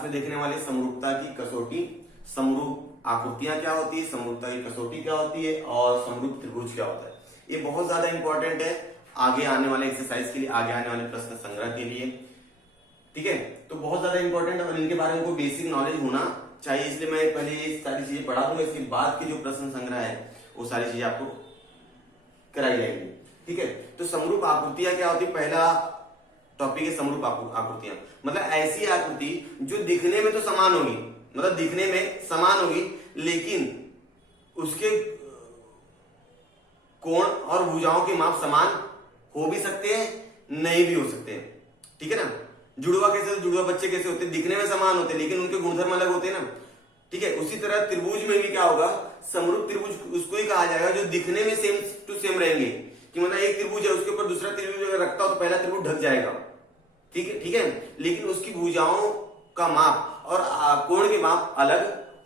Class में देखने वाले समरूपता की कसौटी, समरूप आकृतियां क्या होती है, समरूपता की कसौटी क्या होती है और समरूप त्रिभुज क्या होता है। ये बहुत ज्यादा इंपॉर्टेंट है आगे आने वाले एक्सरसाइज के लिए, आगे आने वाले प्रश्न संग्रह के लिए। ठीक है, तो बहुत ज्यादा इंपॉर्टेंट है और इनके बारे में कोई बेसिक नॉलेज होना चाहिए, इसलिए मैं पहले ये सारी चीजें पढ़ा दूंगा, इसके बाद के जो प्रश्न संग्रह है वो सारी चीजें आपको कराई जाएगी। ठीक है, तो समरूप आकृतियां क्या होती है, पहला टॉपिक है समरूप आकृतियां। मतलब ऐसी आकृति जो दिखने में तो समान होगी, मतलब दिखने में समान होगी, लेकिन उसके कोण और भुजाओं के माप समान हो भी सकते हैं, नहीं भी हो सकते हैं। ठीक है ना, जुड़वा कैसे, जुड़वा बच्चे कैसे होते हैं, दिखने में समान होते हैं लेकिन उनके गुणधर्म अलग होते हैं ना। ठीक है, उसी तरह त्रिभुज में भी क्या होगा, समरूप त्रिभुज उसको ही कहा जाएगा जो दिखने में सेम टू सेम रहेंगे, कि मतलब एक त्रिभुज है उसके ऊपर दूसरा त्रिभुज अगर रखता हो तो पहला त्रिभुज ढक जाएगा। ठीक है, लेकिन उसकी भुजाओं का माप और कोण के माप अलग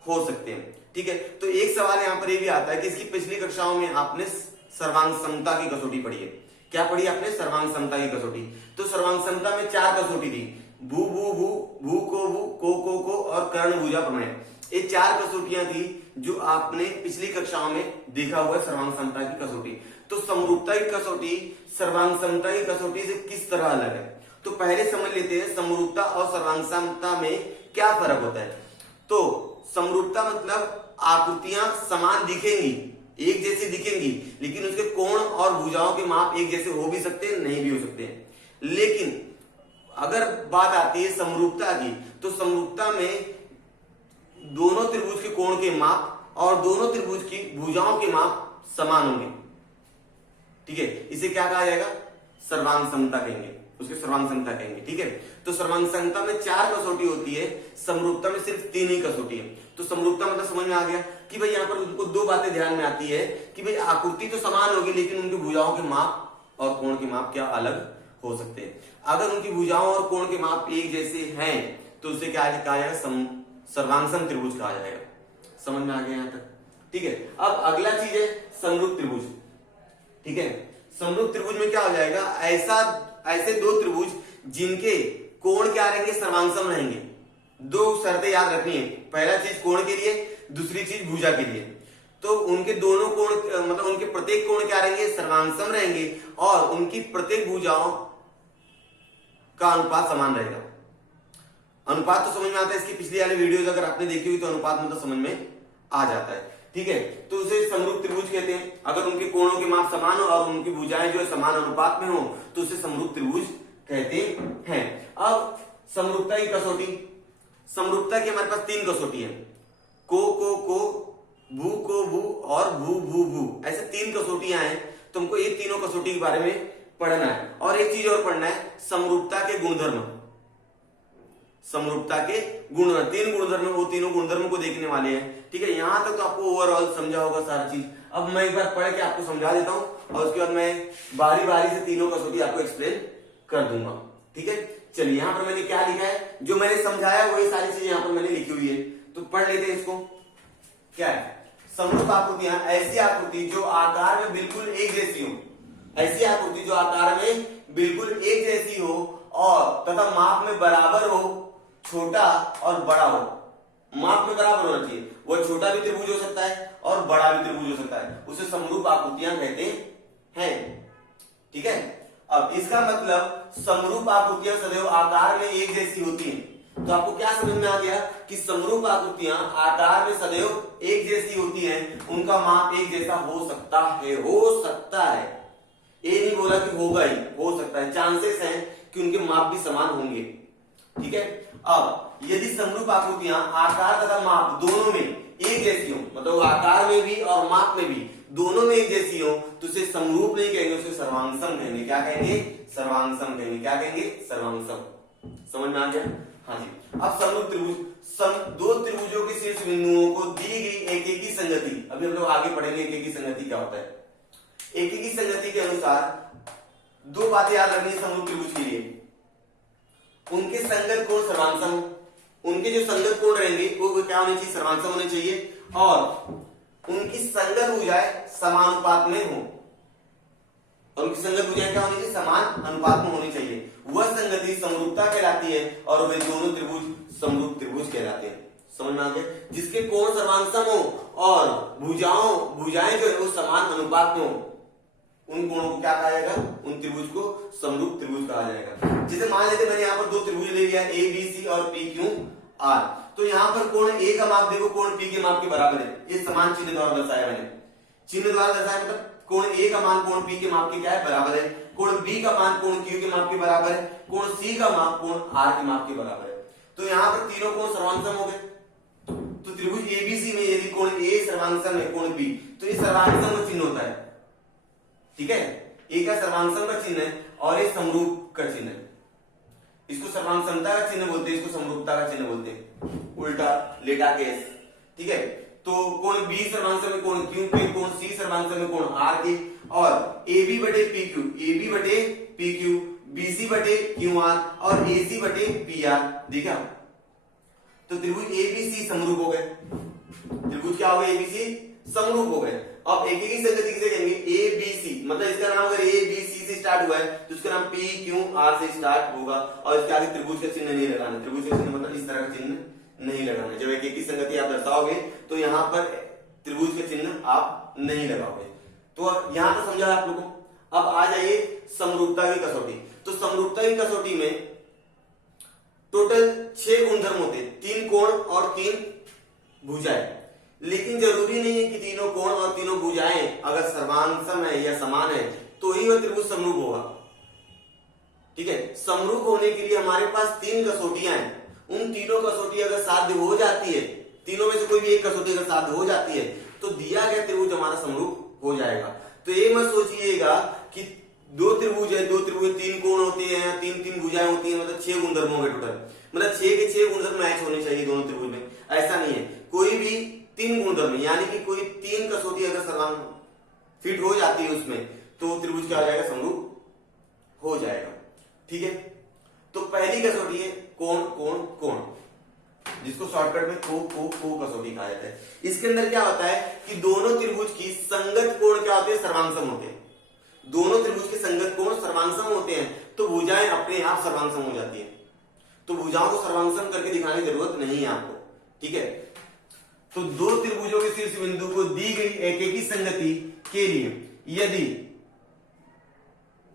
हो सकते हैं। ठीक है, तो एक सवाल यहाँ पर ये भी आता है कि इसकी पिछली कक्षाओं में आपने सर्वांग समता की कसौटी पढ़ी है। क्या पढ़ी आपने, सर्वांग समता की कसौटी। तो सर्वांग समता में 4 कसौटी थी, भू भू भू, भू को और कर्ण भुजा प्रमेय। ये 4 कसौटियां थी जो आपने पिछली कक्षाओं में देखा हुआ है सर्वांग समता की कसौटी। तो समरूपता की कसौटी सर्वांग समता की कसौटी से किस तरह अलग है, तो पहले समझ लेते हैं समरूपता और सर्वांग समता में क्या फर्क होता है। तो समरूपता मतलब आकृतियां समान दिखेंगी, एक जैसी दिखेंगी, लेकिन उसके कोण और भुजाओं के माप एक जैसे हो भी सकते हैं, नहीं भी हो सकते हैं। लेकिन अगर बात आती है समरूपता की, तो समरूपता में दोनों त्रिभुज के कोण के माप और दोनों त्रिभुज की भुजाओं के माप समान होंगे। ठीक है, इसे क्या कहा जाएगा, सर्वांग समता कहेंगे, उसके सर्वांग समता कहेंगे। ठीक है, तो सर्वांग समता में 4 कसौटी होती है, समरूपता में सिर्फ 3 ही कसौटी है। तो समरूपता मतलब समझ में आ गया कि भाई यहाँ पर उनको 2 बातें ध्यान में आती है कि भाई आकृति तो समान होगी लेकिन उनकी भुजाओं के माप और कोण के माप क्या अलग हो सकते हैं। अगर उनकी भुजाओं और कोण के माप एक जैसे हैं तो उसे क्या कहा जाएगा, सर्वांगसम त्रिभुज कहा जाएगा। समझ में आ गया यहाँ तक। ठीक है, अब अगला चीज है समरूप त्रिभुज। ठीक है, समरूप त्रिभुज में क्या हो जाएगा, ऐसे 2 त्रिभुज जिनके कोण क्या रहेंगे, सर्वांगसम रहेंगे। 2 शर्तें याद रखनी है, पहला चीज कोण के लिए, दूसरी चीज भुजा के लिए। तो उनके दोनों कोण मतलब उनके प्रत्येक कोण क्या रहेंगे, सर्वांगसम रहेंगे और उनकी प्रत्येक भुजाओं का अनुपात समान रहेगा। अनुपात तो समझ में आता है, इसकी पिछली वाली वीडियोस अगर आपने देखी हुई तो अनुपात मतलब समझ में आ जाता है। ठीक है, तो उसे समरूप त्रिभुज कहते हैं। अगर उनके कोणों के माप समान हो और उनकी भुजाएं जो है समान अनुपात में हो तो उसे समरूप त्रिभुज कहते हैं। अब समरूपता की कसौटी, समरूपता की हमारे पास 3 कसौटी है, को भू को भू और भू भू भू, ऐसे 3 कसौटियां हैं। तुमको ये तीनों कसौटी के बारे में पढ़ना है। और एक चीज और पढ़ना है, समरूपता के गुणधर्म, समरूपता के गुणधर्म, 3 गुणधर्म, वो तीनों गुणधर्म को देखने वाले हैं। ठीक है, यहां तक तो आपको ओवरऑल समझा होगा सारा चीज। अब मैं एक बार पढ़ के आपको समझा देता हूं और उसके बाद मैं बारी बारी से तीनों कसौटी आपको एक्सप्लेन कर दूंगा। ठीक है, चलिए यहां पर मैंने क्या लिखा है, जो मैंने समझाया वही सारी चीजें यहां पर मैंने लिखी हुई है, तो पढ़ लेते हैं इसको। क्या है, समरूप आकृतियां ऐसी आकृति जो आकार में बिल्कुल एक जैसी हो, ऐसी आकृति जो आकार में बिल्कुल एक जैसी हो और तथा माप में बराबर हो, छोटा और बड़ा हो। माप में बराबर होना चाहिए, वो छोटा भी त्रिभुज हो सकता है और बड़ा भी त्रिभुज हो सकता है, उसे समरूप आकृतियां कहते हैं। ठीक है, अब इसका मतलब समरूप आकृतियां सदैव आकार में एक जैसी होती हैं। तो आपको क्या समझ में आ गया कि समरूप आकृतियां आकार में सदैव एक जैसी होती हैं, उनका माप एक जैसा हो सकता है, हो सकता है, ये नहीं बोला कि होगा ही, हो सकता है, चांसेस हैं कि उनके माप भी समान होंगे। ठीक है, अब यदि समरूप आकृतियां आकार तथा माप दोनों में एक जैसी हो, मतलब आकार में भी और माप में भी दोनों में एक जैसी हो, तो उसे समरूप नहीं कहेंगे, उसे सर्वांगसम कहेंगे। क्या कहेंगे, सर्वांगसम कहेंगे। क्या कहेंगे, सर्वांगसम। समझ में आ गया, हाँ जी। अब समरूप त्रिभुज, 2 त्रिभुजों के शीर्ष बिंदुओं को दी गई एकेकी संगति, अभी हम लोग आगे पढ़ेंगे एकेकी संगति क्या होता है। एकेकी संगति के अनुसार 2 बातें याद रखनी समरूप त्रिभुज के लिए, उनके संगत कोण सर्वांगसम, उनके जो संगत कोण रहेंगे वो क्या होने चाहिए, सर्वांगसम होने चाहिए, और उनकी संगत भुजाएं समानुपात में हो। और उनकी संगत भुजाएं क्या होनी चाहिए, समान अनुपात में होनी चाहिए। वह संगति समरूपता कहलाती है और वे दोनों त्रिभुज समरूप त्रिभुज कहलाते हैं। समझ में आ गया? जिसके कोण सर्वांसम हो और भुजाएं जो है वो समान अनुपात में हो, उन कोणों को क्या कहा जाएगा, उन त्रिभुज को समरूप त्रिभुज कहा जाएगा। जैसे मान लेते मैंने यहाँ पर दो त्रिभुज ले लिया, ए बी सी और पी क्यू आर। तो यहाँ पर कोण ए का माप देखो कोण पी के माप के बराबर है, ये समान चिन्ह द्वारा दर्शाया मैंने। चिन्ह द्वारा दर्शाया मतलब कोण ए का मान कोण पी के माप के क्या है, बराबर है। कोण बी का मान कोण क्यू के माप के बराबर है। कोण सी का माप कोण आर के माप के बराबर है। तो यहाँ पर तीनों कोण सर्वांसम हो गए। तो त्रिभुज एबीसी में यदि कोण ए सर्वांसम है कोण बी, तो ये सर्वांसम का चिन्ह होता है। ठीक है, ए का सर्वांसम का चिन्ह है और ये समरूप का चिन्ह है। इसको सर्वांसमता का चिन्ह बोलते हैं, इसको समरूपता का चिन्ह बोलते हैं, उल्टा लेटा केस। ठीक है, तो कोण बी सर्वांसम में कोण क्यू के, कोण सी सर्वांसम में कोण आर के, और ए बी बटे पी क्यू, ए बी बटे पी क्यू, बीसी बटे क्यू आर और एसी बटे पी आर। देखा, तो त्रिभुज एबीसी समरूप हो गए। त्रिभुज क्या हो गए, एबीसी समरूप हो गए। अब एक ही संगति किसे कहेंगे, ए बी सी, मतलब इसका नाम अगर ए बी सी से स्टार्ट हुआ है तो इसका नाम पी क्यू आर से स्टार्ट होगा और इसके आगे त्रिभुज का चिन्ह नहीं लगाना। त्रिभुज का चिन्ह मतलब इस तरह का चिन्ह नहीं लगाना। जब एक ही संगति आप दर्शाओगे तो यहाँ पर त्रिभुज का चिन्ह आप नहीं लगाओगे। तो यहाँ पर समझा आप लोगों को। अब आ जाइए समरूपता की कसौटी। तो समरूपता की कसौटी में टोटल 6 गुणधर्म होते हैं, 3 कोण और 3 भुजाएं। लेकिन जरूरी नहीं है कि तीनों कोण और तीनों भुजाएं अगर सर्वांसम है या समान है तो ही वह त्रिभुज समरूप होगा। ठीक है, समरूप होने के लिए हमारे पास 3 कसौटियां हैं। उन तीनों कसौटी अगर साध्य हो जाती है, तीनों में से कोई भी एक कसौटी अगर साध्य हो जाती है तो दिया गया त्रिभुज हमारा समरूप हो जाएगा। तो ये मत सोचिएगा कि दो त्रिभुज है, दो त्रिभुज 3 कोण होते हैं, 3 भुजाएं होती हैं, मतलब 6 गुणधर्म होंगे टोटल, मतलब 6 के 6 गुणधर्म मैच होने चाहिए दोनों त्रिभुज में। ऐसा नहीं है, कोई भी 3 गुणधर्म यानी कि कोई 3 कसौटी अगर समान फिट हो जाती है उसमें तो त्रिभुज क्या हो जाएगा, समरूप हो जाएगा। ठीक है, तो पहली कसौटी है कोण कोण कोण, जिसको शॉर्टकट में को कसौटी कहा जाता है। इसके अंदर क्या होता है कि दोनों त्रिभुज की संगत कोण क्या होते हैं, सर्वांसम होते हैं। दोनों त्रिभुज के संगत कोण सर्वांसम होते हैं तो भुजाएं अपने आप सर्वांसम हो जाती है। तो भुजाओं को सर्वांसम करके दिखाने की जरूरत नहीं है आपको। ठीक है, तो दो त्रिभुजों के शीर्ष बिंदु को दी गई एक ही संगति के लिए यदि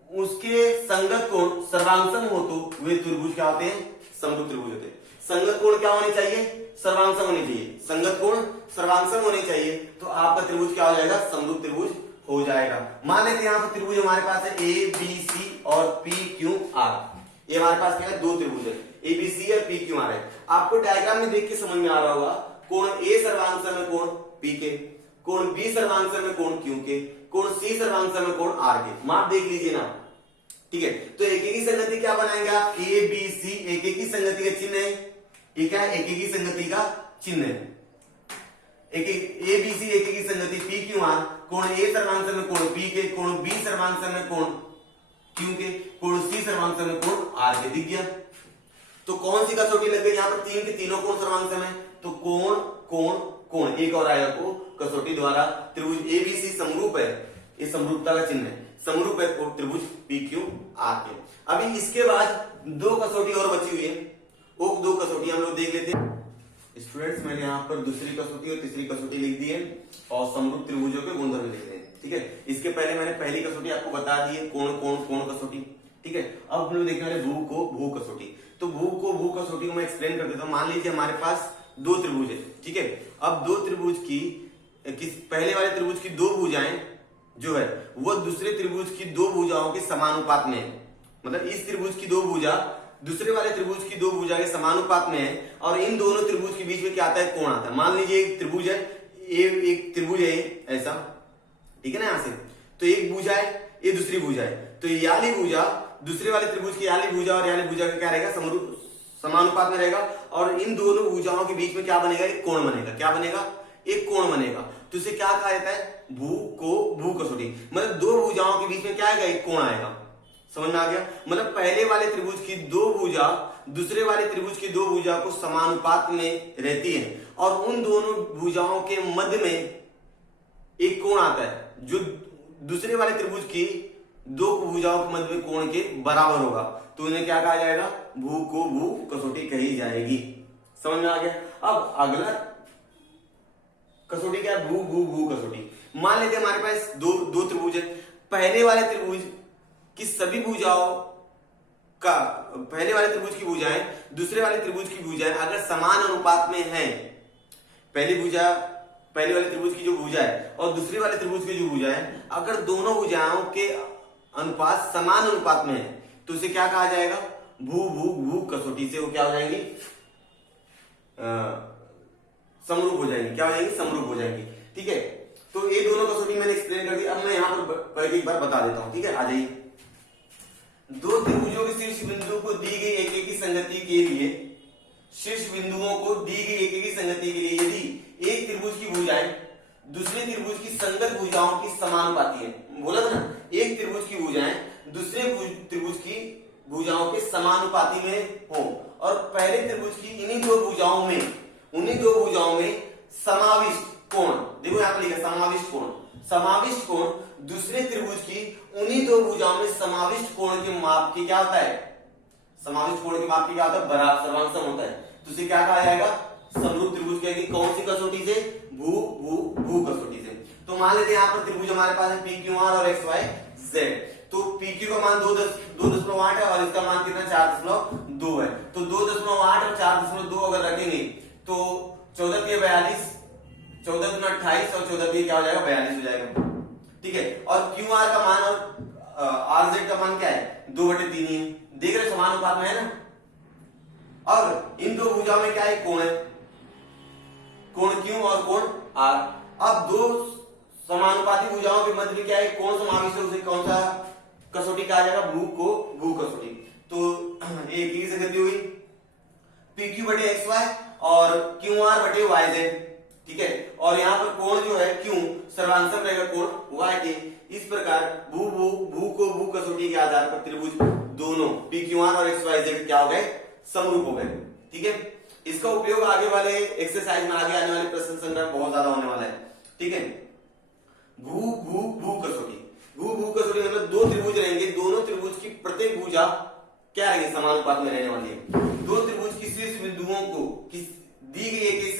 उसके संगत कोण सर्वांसम हो तो वे त्रिभुज क्या होते हैं, समरूप त्रिभुज होते हैं। संगत कोण क्या होने चाहिए, सर्वांसम होने चाहिए। संगत कोण सर्वांसम होने चाहिए तो आपका त्रिभुज क्या हो जाएगा, समरूप त्रिभुज हो जाएगा। मान लेते हैं यहाँ पर त्रिभुज हमारे पास है ए बी सी और पी क्यू आर। ये हमारे पास क्या है, दो त्रिभुज है, ए बी सी और पी क्यू आर है। आपको डायग्राम में देख के समझ में आ रहा होगा, कोण ए सर्वांसम में कोण पी के, कोण बी सर्वांसम में कोण क्यू के, कोण सी सर्वांसम में कोण आर के। माप देख लीजिए ना। ठीक है, तो एक ही संगति क्या बनाएंगे आप, ए बी सी एक ही संगति का चिन्ह है। ये क्या है, एक ही संगति का चिन्ह है। एक ए बी सी एक ही संगति पी क्यू आर, कोण ए सर्वांसम में कोण पी के, कोण बी सर्वांसम में कोण क्यू के, कोण सी सर्वांसम में कोण आर के। दिख गया। तो कौन सी कसौटी लग गई यहाँ पर, 3 के तीनों कोण सर्वांसम है तो कोण कोण कोण एक और आएगा को कसौटी द्वारा त्रिभुज एबीसी समरूप है। ये समरूपता का चिन्ह है, समरूप है त्रिभुज पी क्यू आर के। अभी इसके बाद 2 कसौटी और बची हुई है, वो 2 कसौटी हम लोग देख लेते हैं। स्टूडेंट्स, मैंने यहाँ पर दूसरी कसौटी और तीसरी कसौटी लिख दी है और समरूप त्रिभुजों के गुणधर्म लिख रहे हैं। ठीक है, इसके पहले मैंने पहली कसौटी आपको बता दी है, कोण कोण कोण कसौटी। ठीक है, अब हम लोग देखने वाले भू को भू कसौटी। तो भू कसौटी को मैं एक्सप्लेन कर देता हूँ। मान लीजिए हमारे पास 2 त्रिभुज है। ठीक है, अब 2 त्रिभुज की पहले वाले त्रिभुज की 2 भुजाएं जो है वो दूसरे त्रिभुज की 2 भुजाओं के समानुपात में है। मतलब इस त्रिभुज की 2 भुजा दूसरे वाले त्रिभुज की 2 भुजा के समानुपात में है और इन दोनों त्रिभुज के बीच में क्या आता है, कोण आता है। मान लीजिए एक त्रिभुज है, एक त्रिभुज है ऐसा, ठीक है ना, यहां से तो एक भुजा है, ये दूसरी भुजा है, तो याली भुजा दूसरे वाले त्रिभुज की याली भुजा और याली भुजा का क्या रहेगा, समानुपात में रहेगा और इन दोनों भुजाओं के बीच में क्या बनेगा, एक कोण बनेगा। क्या बनेगा, एक कोण बनेगा। तो इसे क्या कहा जाता है, भू कसौटी। मतलब 2 भुजाओं के बीच में क्या आएगा, एक कोण आएगा। समझ में आ गया। मतलब पहले वाले त्रिभुज की 2 भुजा दूसरे वाले त्रिभुज की 2 भुजा को समानुपात में रहती है और उन दोनों भुजाओं के मध्य में एक कोण आता है जो दूसरे वाले त्रिभुज की दो भुजाओं के मध्य में कोण के बराबर होगा, तो इन्हें क्या कहा जाएगा? भू को भू कसौटी कही जाएगी। समझ में आ गया? अब अगला कसौटी क्या है? भू भू भू कसौटी। मान लेते हैं हमारे पास दो त्रिभुज है। पहले वाले त्रिभुज की सभी भुजाओं का, पहले वाले त्रिभुज की भुजाएं दूसरे वाले त्रिभुज की भुजाएं अगर समान अनुपात में हैं, पहले वाले त्रिभुज की जो भुजा है और दूसरे वाले त्रिभुज की जो भुजा है, अगर दोनों भुजाओं के अनुपात समान अनुपात में है, तो उसे क्या कहा जाएगा? भू भू भू कसौटी से वो क्या हो जाएंगी? समरूप हो जाएंगी। क्या हो जाएंगी? समरूप हो जाएंगी। ठीक है, तो ये दोनों कसौटी मैंने एक्सप्लेन कर दी। अब मैं यहां पर एक बार बता देता हूं। ठीक है, आ जाइए। दो त्रिभुजों के शीर्ष बिंदु को दी गई एक की संगति के लिए, शीर्ष बिंदुओं को दी गई एक की संगति के लिए यदि एक त्रिभुज की भुजाएं दूसरे त्रिभुज की संगत भुजाओं की समानुपाती है, बोला था ना, एक त्रिभुज की भुजाएं दूसरे त्रिभुज की भुजाओं के समानुपाती में हो और पहले त्रिभुज की उन्हीं दो भुजाओं में समाविष्ट कोण, देखो यहां पर लिखा समाविष्ट कोण, समाविष्ट कोण दूसरे त्रिभुज की उन्हीं दो भुजाओं में समाविष्ट कोण के माप की क्या होता है? समाविष्ट कोण के माप की क्या होता है? बराबर सर्वांग होता है। तो इसे क्या कहा जाएगा? समरूप त्रिभुज कहेगी। कौन सी कसौटी से? भू भू भू कसौटी से। तो मान लेते हैं यहाँ पर त्रिभुज हमारे पास है PQR और XYZ। तो PQ का मान 2.8 है और इसका मान कितना? 4.2 है। तो 2.8 और 4.2 अगर रखेंगे तो 14 के 42, 14 दूना 28 और 14 के क्या हो जाएगा? 42 हो जाएगा। ठीक है, और QR का मान और RZ का मान क्या है? 2/3 ही है। देख रहे समान अनुपात में है ना। अब इन दो भुजाओं में क्या है? कोण है, कोण Q और कोण R। अब दो समानुपाती भुजाओं के मध्य में क्या है? कोण समाविष्ट है, उसे कौन सा कसौटी कहा जाएगा? भू को भू कसौटी। तो एक ही संगति हुई PQ/XY और QR/YZ। ठीक है, और यहाँ पर कोण जो है Q सर्वांसम रहेगा कोण YT। इस प्रकार भू को भू कसौटी के आधार पर त्रिभुज दोनों PQR और XYZ क्या हो गए? समरूप हो गए। ठीक है, इसका उपयोग आगे वाले एक्सरसाइज में, आगे आने वाले प्रश्न संग्रह बहुत ज्यादा होने वाला है। ठीक है, भू भू भू कसौटी। भू भू कसौटी मतलब दो त्रिभुज रहेंगे, दोनों त्रिभुज की प्रत्येक भुजा क्या रहेंगे? समानुपात में रहने वाली है। दो त्रिभुज की शीर्ष बिंदुओं को दी गई एक की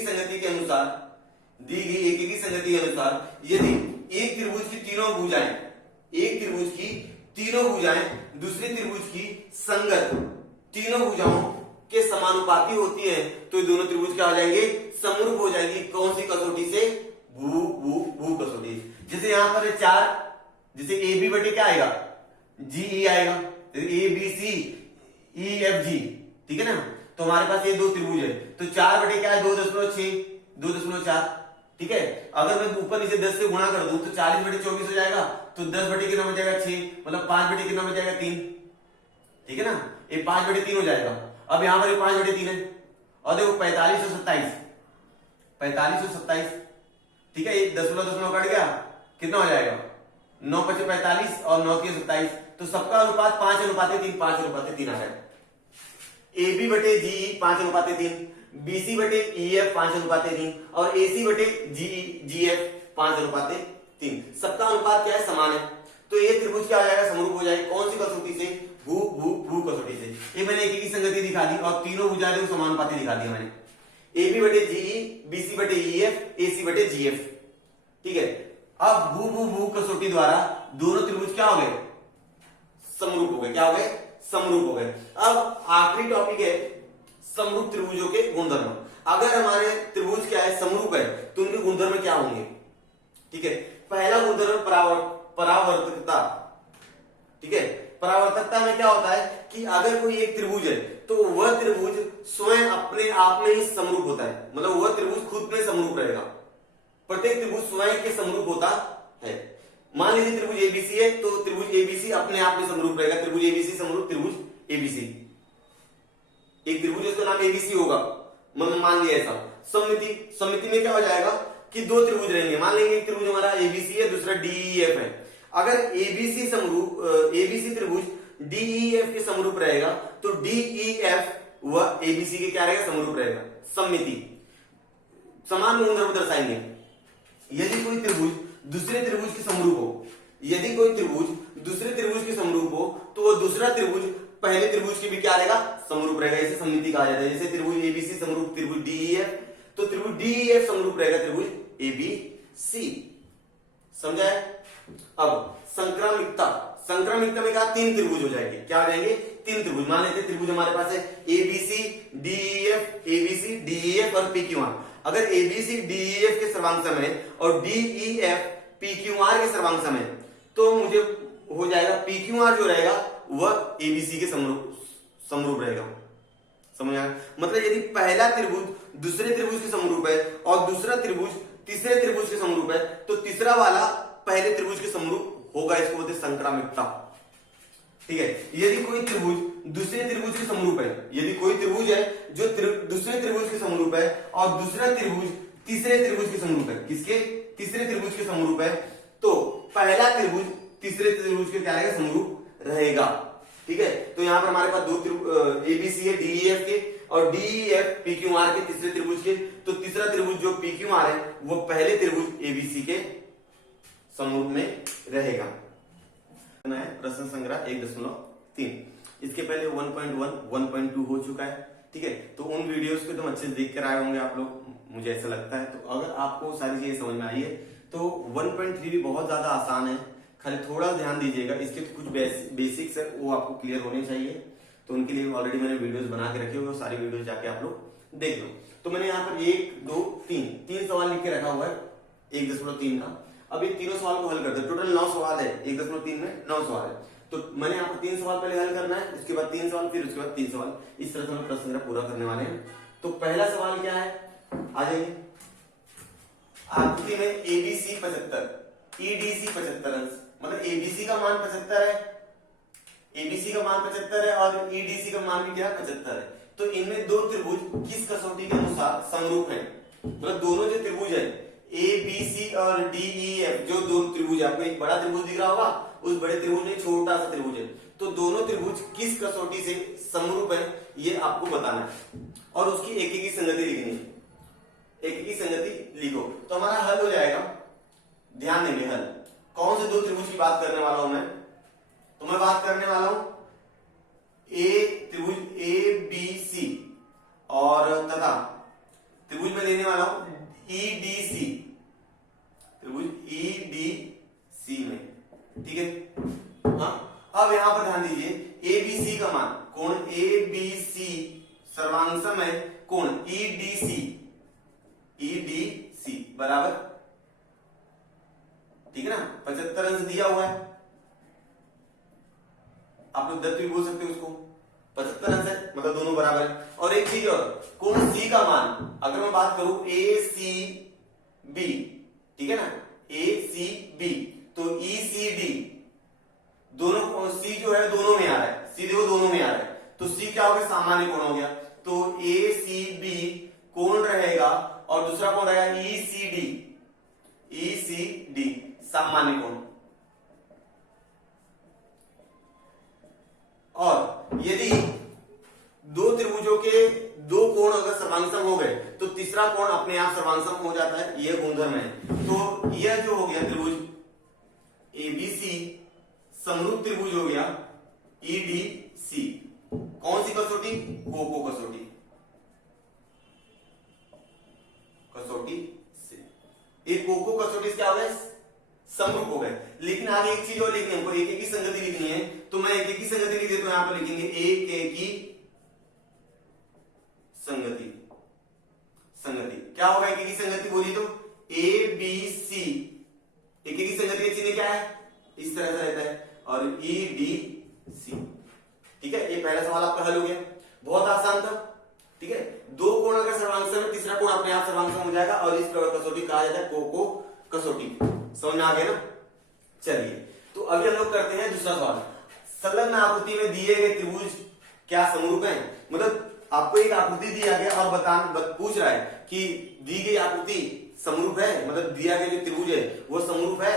संगति के अनुसार, दी गई एक की संगति के अनुसार यदि एक त्रिभुज की तीनों भुजाएं दूसरे त्रिभुज की संगत तीनों भुजाओं के समानुपाती होती है, तो ये दोनों त्रिभुज क्या हो जाएंगे? समरूप हो जाएंगी। कौन सी कसौटी से? भू भू भू कसौटी। जैसे यहां पर 4, जैसे AB/, क्या आएगा? GE आएगा, ABC EFG। ठीक है ना, तो हमारे पास ये दो त्रिभुज है, तो 4/, क्या है? 2.6, 2.4। ठीक है, अगर मैं ऊपर नीचे 10 से गुणा कर दूं तो 40/24 हो जाएगा, तो 10/, कितना बच जाएगा? 6, मतलब 5/, कितना बच जाएगा? 3। ठीक है ना, ये 5/3 हो जाएगा। अब यहां पर ये 5/3 है, और देखो 45 और 27, ठीक है, ये दशमलव कट गया, कितना हो जाएगा? 9×5 45 और 9×3 27, तो सबका अनुपात 5:3, 5:3 आ जाएगा। AB/GE 5:3, BC/EF 5:3 और AC/GF 5:3। सबका अनुपात क्या है? समान है। तो ये त्रिभुज क्या हो जाएगा? समरूप हो जाएगा। कौन सी कसौटी से? भू भू भू कसौटी से। ये मैंने एक की संगति दिखा दी और तीनों भुजाएं समानुपाती दिखा दी मैंने। AB/GE, BC/EF, AC/GF। ठीक है, अब भू भू भू कसौटी द्वारा दोनों त्रिभुज क्या हो गए? समरूप हो गए। क्या हो गए? समरूप हो गए। अब आखिरी टॉपिक है समरूप त्रिभुजों के गुणधर्म। अगर हमारे त्रिभुज क्या है? समरूप है, तो उनके गुणधर्म क्या होंगे? ठीक है, पहला गुणधर्म परावर्तकता। ठीक है, परावर्तकता में क्या होता है कि अगर कोई एक त्रिभुज है तो वह त्रिभुज स्वयं अपने आप में ही समरूप होता है, मतलब वह त्रिभुज खुद में समरूप रहेगा। प्रत्येक त्रिभुज स्वयं के समरूप होता है। मान लीजिए त्रिभुज ABC है, तो त्रिभुज ABC अपने आप में समरूप रहेगा। त्रिभुज ABC समरूप त्रिभुज ABC, एक त्रिभुज उसका नाम ABC होगा, मान लिया ऐसा। सममिति में क्या हो जाएगा कि दो त्रिभुज रहेंगे। मान लेंगे एक त्रिभुज हमारा ABC है, दूसरा DEF है। अगर ABC त्रिभुज DEF के समरूप रहेगा तो DEF वह ABC के क्या रहेगा? समरूप रहेगा। सममिति समान गुणधर्म दर्शाएंगे। यदि कोई त्रिभुज दूसरे त्रिभुज के समरूप हो, यदि कोई त्रिभुज दूसरे त्रिभुज के समरूप हो तो वो दूसरा त्रिभुज पहले त्रिभुज के भी क्या रहेगा, समरूप रहेगा। इसे सममिति कहा जाता है। जैसे त्रिभुज एबीसी समरूप त्रिभुज डीईएफ, तो त्रिभुज डीईएफ समरूप रहेगा त्रिभुज एबीसी। समझा है? अब संक्रामिकता, संक्रामिकता में कहा तीन त्रिभुज हो जाएंगे। क्या हो जाएंगे? तीन त्रिभुज। मान लेते त्रिभुज हमारे पास है एबीसी डीईएफ, एबीसी डीईएफ और पीक्यूआर। अगर एबीसी डीईएफ के सर्वांग समय और डीईएफ पीक्यूआर के सर्वांग समय, तो मुझे हो जाएगा पीक्यूआर जो रहेगा वह एबीसी के समरूप रहेगा। समझ आया? मतलब यदि पहला त्रिभुज दूसरे त्रिभुज के समरूप है और दूसरा त्रिभुज तीसरे त्रिभुज के समरूप है, तो तीसरा वाला पहले त्रिभुज के समरूप होगा। इसको बोलते हैं संक्रामिकता। ठीक है? यदि कोई त्रिभुज दूसरे त्रिभुज के समरूप है, यदि कोई त्रिभुज है जो दूसरे त्रिभुज के समरूप है और दूसरा त्रिभुज तीसरे त्रिभुज के समरूप है, किसके? तीसरे त्रिभुज के समरूप है, तो पहला त्रिभुज तीसरे त्रिभुज के क्या रहेगा? समरूप रहेगा। ठीक है? तो यहां पर हमारे पास दो त्रिभुज एबीसी है डीईएफ के और डीईएफ पीक्यूआर के, तीसरे त्रिभुज के। तो तीसरा त्रिभुज जो पीक्यूआर है वो पहले त्रिभुज एबीसी के समरूप में रहेगा। प्रश्न संग्रह 1.3। इसके पहले 1.1, 1.2 हो चुका है। ठीक है? तो उन वीडियोस को तुम अच्छे से देख कर आए होंगे आप लोग, मुझे ऐसा लगता है। तो अगर आपको सारी चीजें समझ में आई है तो 1.3 भी बहुत ज्यादा आसान है, खाली थोड़ा ध्यान दीजिएगा। इसके तो कुछ बेसिक्स है वो आपको क्लियर होने चाहिए। तो उनके लिए ऑलरेडी मैंने वीडियोस बना के रखे हुए, वो सारी वीडियोस जाके आप लोग देख लो। तो मैंने यहाँ पर 1, 2, 3 सवाल लिख के रखा हुआ है 1.3 का। अब ये तीनों सवाल को हल करते हैं। टोटल 9 सवाल है, 1.3 में 9 सवाल है। तो मैंने यहाँ पर 3 सवाल पहले हल करना है, उसके बाद 3 सवाल, फिर उसके बाद 3 सवाल। इस तरह से हम प्रश्न संग्रह पूरा करने वाले हैं। तो पहला सवाल क्या है, आ जाइए। आकृति में एबीसी 75, ईडीसी 75 अंश, मतलब एबीसी का मान 75 है, एबीसी का मान 75 है और ईडीसी का मान भी क्या 75 है। तो इनमें दो त्रिभुज किस कसौटी के अनुसार समरूप हैं? मतलब दोनों जो त्रिभुज है ए बी सी और डी ई एफ, जो दो त्रिभुज, आपको एक बड़ा त्रिभुज दिख रहा होगा, उस बड़े त्रिभुज में छोटा सा त्रिभुज है, तो दोनों त्रिभुज किस कसौटी से समरूप है ये आपको बताना है और उसकी एक की संगति लिखनी है। एक की संगति लिखो तो हमारा हल हो जाएगा। ध्यान देंगे हल। कौन से दो त्रिभुज की बात करने वाला हूं मैं? तो मैं बात करने वाला हूं त्रिभुज ए बी सी और तथा त्रिभुज में लेने वाला हूं ईडीसी, त्रिभुज ईडीसी में। ठीक है? हाँ, अब यहां पर ध्यान दीजिए, एबीसी का मान, कोण एबीसी सर्वांग समय कोण ईडीसी, ईडीसी बराबर, ठीक है ना, 75 अंश दिया हुआ है। आप लोग 10 भी बोल सकते हो उसको, 75 अंश है मतलब दोनों बराबर है। और एक चीज और, कोण सी का मान, अगर मैं बात करूं ए सी बी, ठीक है ना, ए सी बी, तो ई सी डी, दोनों सी जो है दोनों में आ रहा है, सी देखो दोनों में आ रहा है, तो सी क्या हो गया? सामान्य कोण हो गया। तो ए सी बी कोण रहेगा और दूसरा कोण रहेगा ई सी डी, ई सी डी सामान्य कोण। और यदि दो त्रिभुजों के दो कोण अगर सर्वांगसम हो गए तो तीसरा कोण अपने आप सर्वांगसम हो जाता है, यह गुणधर्म है। तो यह जो हो गया त्रिभुज एबीसी समरूप त्रिभुज हो गया ईडीसी। कौन सी कसौटी? कोको कसौटी, कसौटी से ये कोको कसौटी से क्या हो गए? समरूप हो गए। लेकिन आगे एक चीज और लिखनी हमको, एक की संगति लिखनी है। तो मैं एक की संगति लिख देता हूं, यहां पर लिखेंगे एक की संगति। संगति क्या होगा? एक की संगति बोली तो ए बी सी, एक की संगति का चिन्ह क्या है? इस तरह से रहता है, और ई डी सी। ठीक है? ये पहला सवाल आपका हल हो गया, बहुत आसान था। ठीक है? दो कोण अगर सर्वांगसम है, तीसरा कोण अपने आप सर्वांगसम हो जाएगा और इस कसौटी कहा जाता है कोको कसौटी। समझ में आ गया ना? चलिए, तो अभी हम लोग करते हैं दूसरा सवाल। संलग्न आकृति में दिए गए त्रिभुज क्या समरूप हैं? मतलब आपको एक आकृति दिया गया और पूछ रहा है कि दी गई आकृति समरूप है, मतलब दिया गया जो त्रिभुज है वो समरूप है।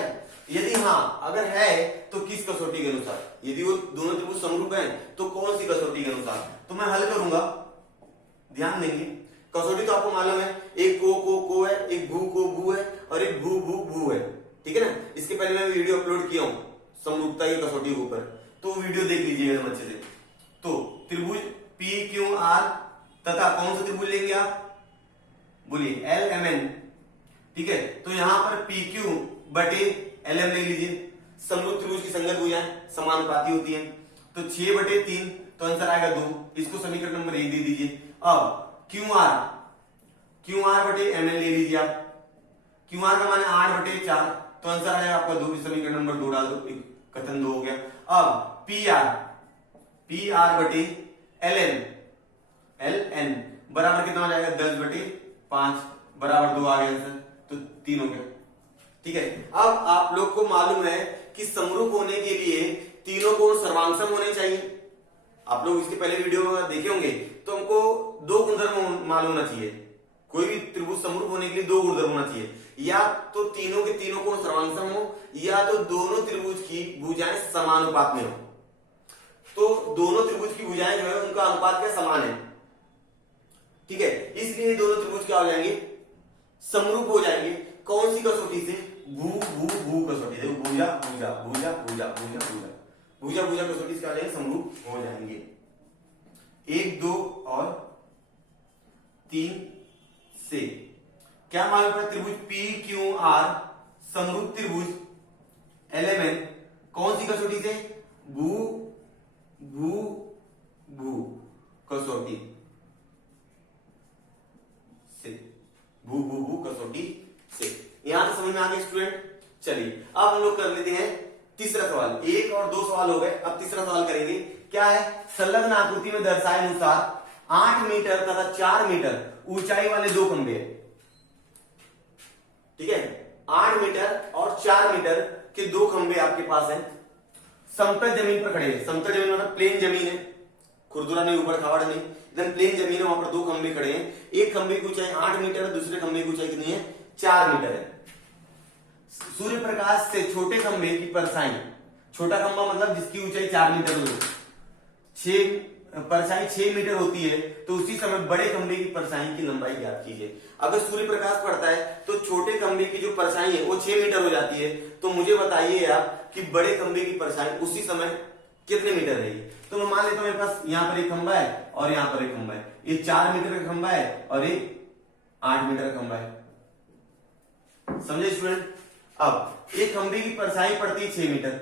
यदि हाँ, अगर है तो किस कसौटी के अनुसार? यदि वो दोनों त्रिभुज समरूप हैं तो कौन सी कसौटी के अनुसार? तो मैं हल करूंगा, ध्यान देंगे। कसौटी तो आपको मालूम है, एक को है, एक भू को भू है और एक भू भू भू है। ठीक है ना। इसके पहले मैं वीडियो अपलोड किया हूं समरूपता की कसौटी के ऊपर, तो वो वीडियो देख लीजिएगा अच्छे से। तो त्रिभुज पी क्यू आर तथा कौन सा त्रिभुज लेंगे आप, बोलिए एल एम एन, ठीक है। तो यहां पर पी क्यू बटे एल एम ले लीजिए। समरूप त्रिभुज की संगत भुजाएं समानुपाती होती हैं, तो 6/3 तो आंसर आएगा 2। इसको समीकरण नंबर 1 दे दीजिए। अब क्यू आर बटे एम एन ले लीजिए आप। क्यू आर का मान 8/4 तो आंसर आएगा आपका 2। समीकरण नंबर 2 डाल दो, कथन 2 हो गया। अब पी आर बटे एल एन बराबर कितना हो जाएगा 10/5 बराबर 2 आ गया आंसर, तो 3 हो गया, ठीक है। अब आप लोग को मालूम है कि समरूप होने के लिए तीनों कोण सर्वांगसम होने चाहिए। आप लोग इसके पहले वीडियो में देखे होंगे, तो हमको 2 गुणधर्म मालूम होना चाहिए। कोई भी त्रिभुज समरूप होने के लिए 2 गुणधर्म होना चाहिए, या तो तीनों के तीनों कोण सर्वांगसम हो, या तो दोनों त्रिभुज की भुजाएं समानुपात में हो। तो दोनों त्रिभुज की भुजाएं जो है उनका अनुपात क्या समान है, ठीक है। इसलिए दोनों त्रिभुज क्या हो जाएंगे, समरूप हो जाएंगे। कौन सी कसौटी से, भू भू भू कसौटी से, भुजा भुजा भुजा भुजा भुजा भुजा भुजा भुजा कसौटी से क्या हो जाएंगे, समरूप हो जाएंगे। 1 2 और 3 से क्या मालूम पड़ा, त्रिभुज पी क्यू आर समरूप त्रिभुज एलएमएन कौन सी कसौटी से, भू भू भू कसौटी से, भू भू भू कसौटी से। यहां से समझ में आ गया स्टूडेंट। चलिए अब हम लोग कर लेते हैं तीसरा सवाल। 1 और 2 सवाल हो गए, अब तीसरा सवाल करेंगे। क्या है, संलग्न आकृति में दर्शाए अनुसार 8 मीटर तथा 4 मीटर ऊंचाई वाले 2 खंभे, ठीक है। 8 मीटर और 4 मीटर के 2 खंभे आपके पास हैं, समतल जमीन पर खड़े हैं। समतल जमीन मतलब प्लेन जमीन है, खुरदुरा नहीं, ऊबड़ खाबड़ नहीं, एकदम प्लेन जमीन है। वहां पर 2 खंभे खड़े हैं। एक खंभे की ऊंचाई 8 मीटर है, दूसरे खंभे की ऊंचाई कितनी है, 4 मीटर है। सूर्य प्रकाश से छोटे खंभे की परछाई, छोटा खंभा मतलब जिसकी ऊंचाई 4 मीटर हो, परछाई 6 मीटर होती है, तो उसी समय बड़े खंभे की परछाई की लंबाई ज्ञात कीजिए। अगर सूर्य प्रकाश पड़ता है तो छोटे खंभे की जो परछाई है वो 6 मीटर हो जाती है, तो मुझे बताइए आप कि बड़े खंभे की परछाई उसी समय कितने मीटर रहेगी। तो मैं मान लेता हूं मेरे पास यहाँ पर एक खंभा है और यहाँ पर एक खंभा है, ये 4 मीटर का खंभा है और ये 8 मीटर का खंभा है, समझे स्टूडेंट। अब एक खंभे की परछाई पड़ती है 6 मीटर,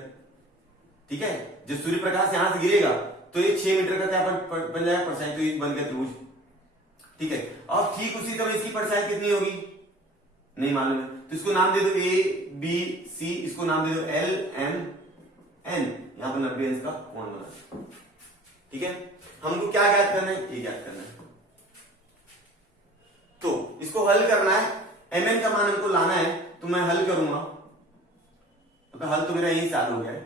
ठीक है। जब सूर्य प्रकाश यहां से गिरेगा तो ये 6 मीटर का क्या बन जाएगा परछाई, तो ये बन गया त्रिभुज, ठीक है। और ठीक उसी तरह इसकी परछाई कितनी होगी नहीं मालूम है, तो इसको नाम दे दो ए बी सी, इसको नाम दे दो एल एम एन। यहां पर 90 अंश का कोण बना, ठीक है। हमको क्या ज्ञात करना है, ये ज्ञात करना है। तो इसको हल करना है, एम एन का मान हमको लाना है, तो मैं हल करूंगा। तो हल तो मेरा यही चालू हो गया है।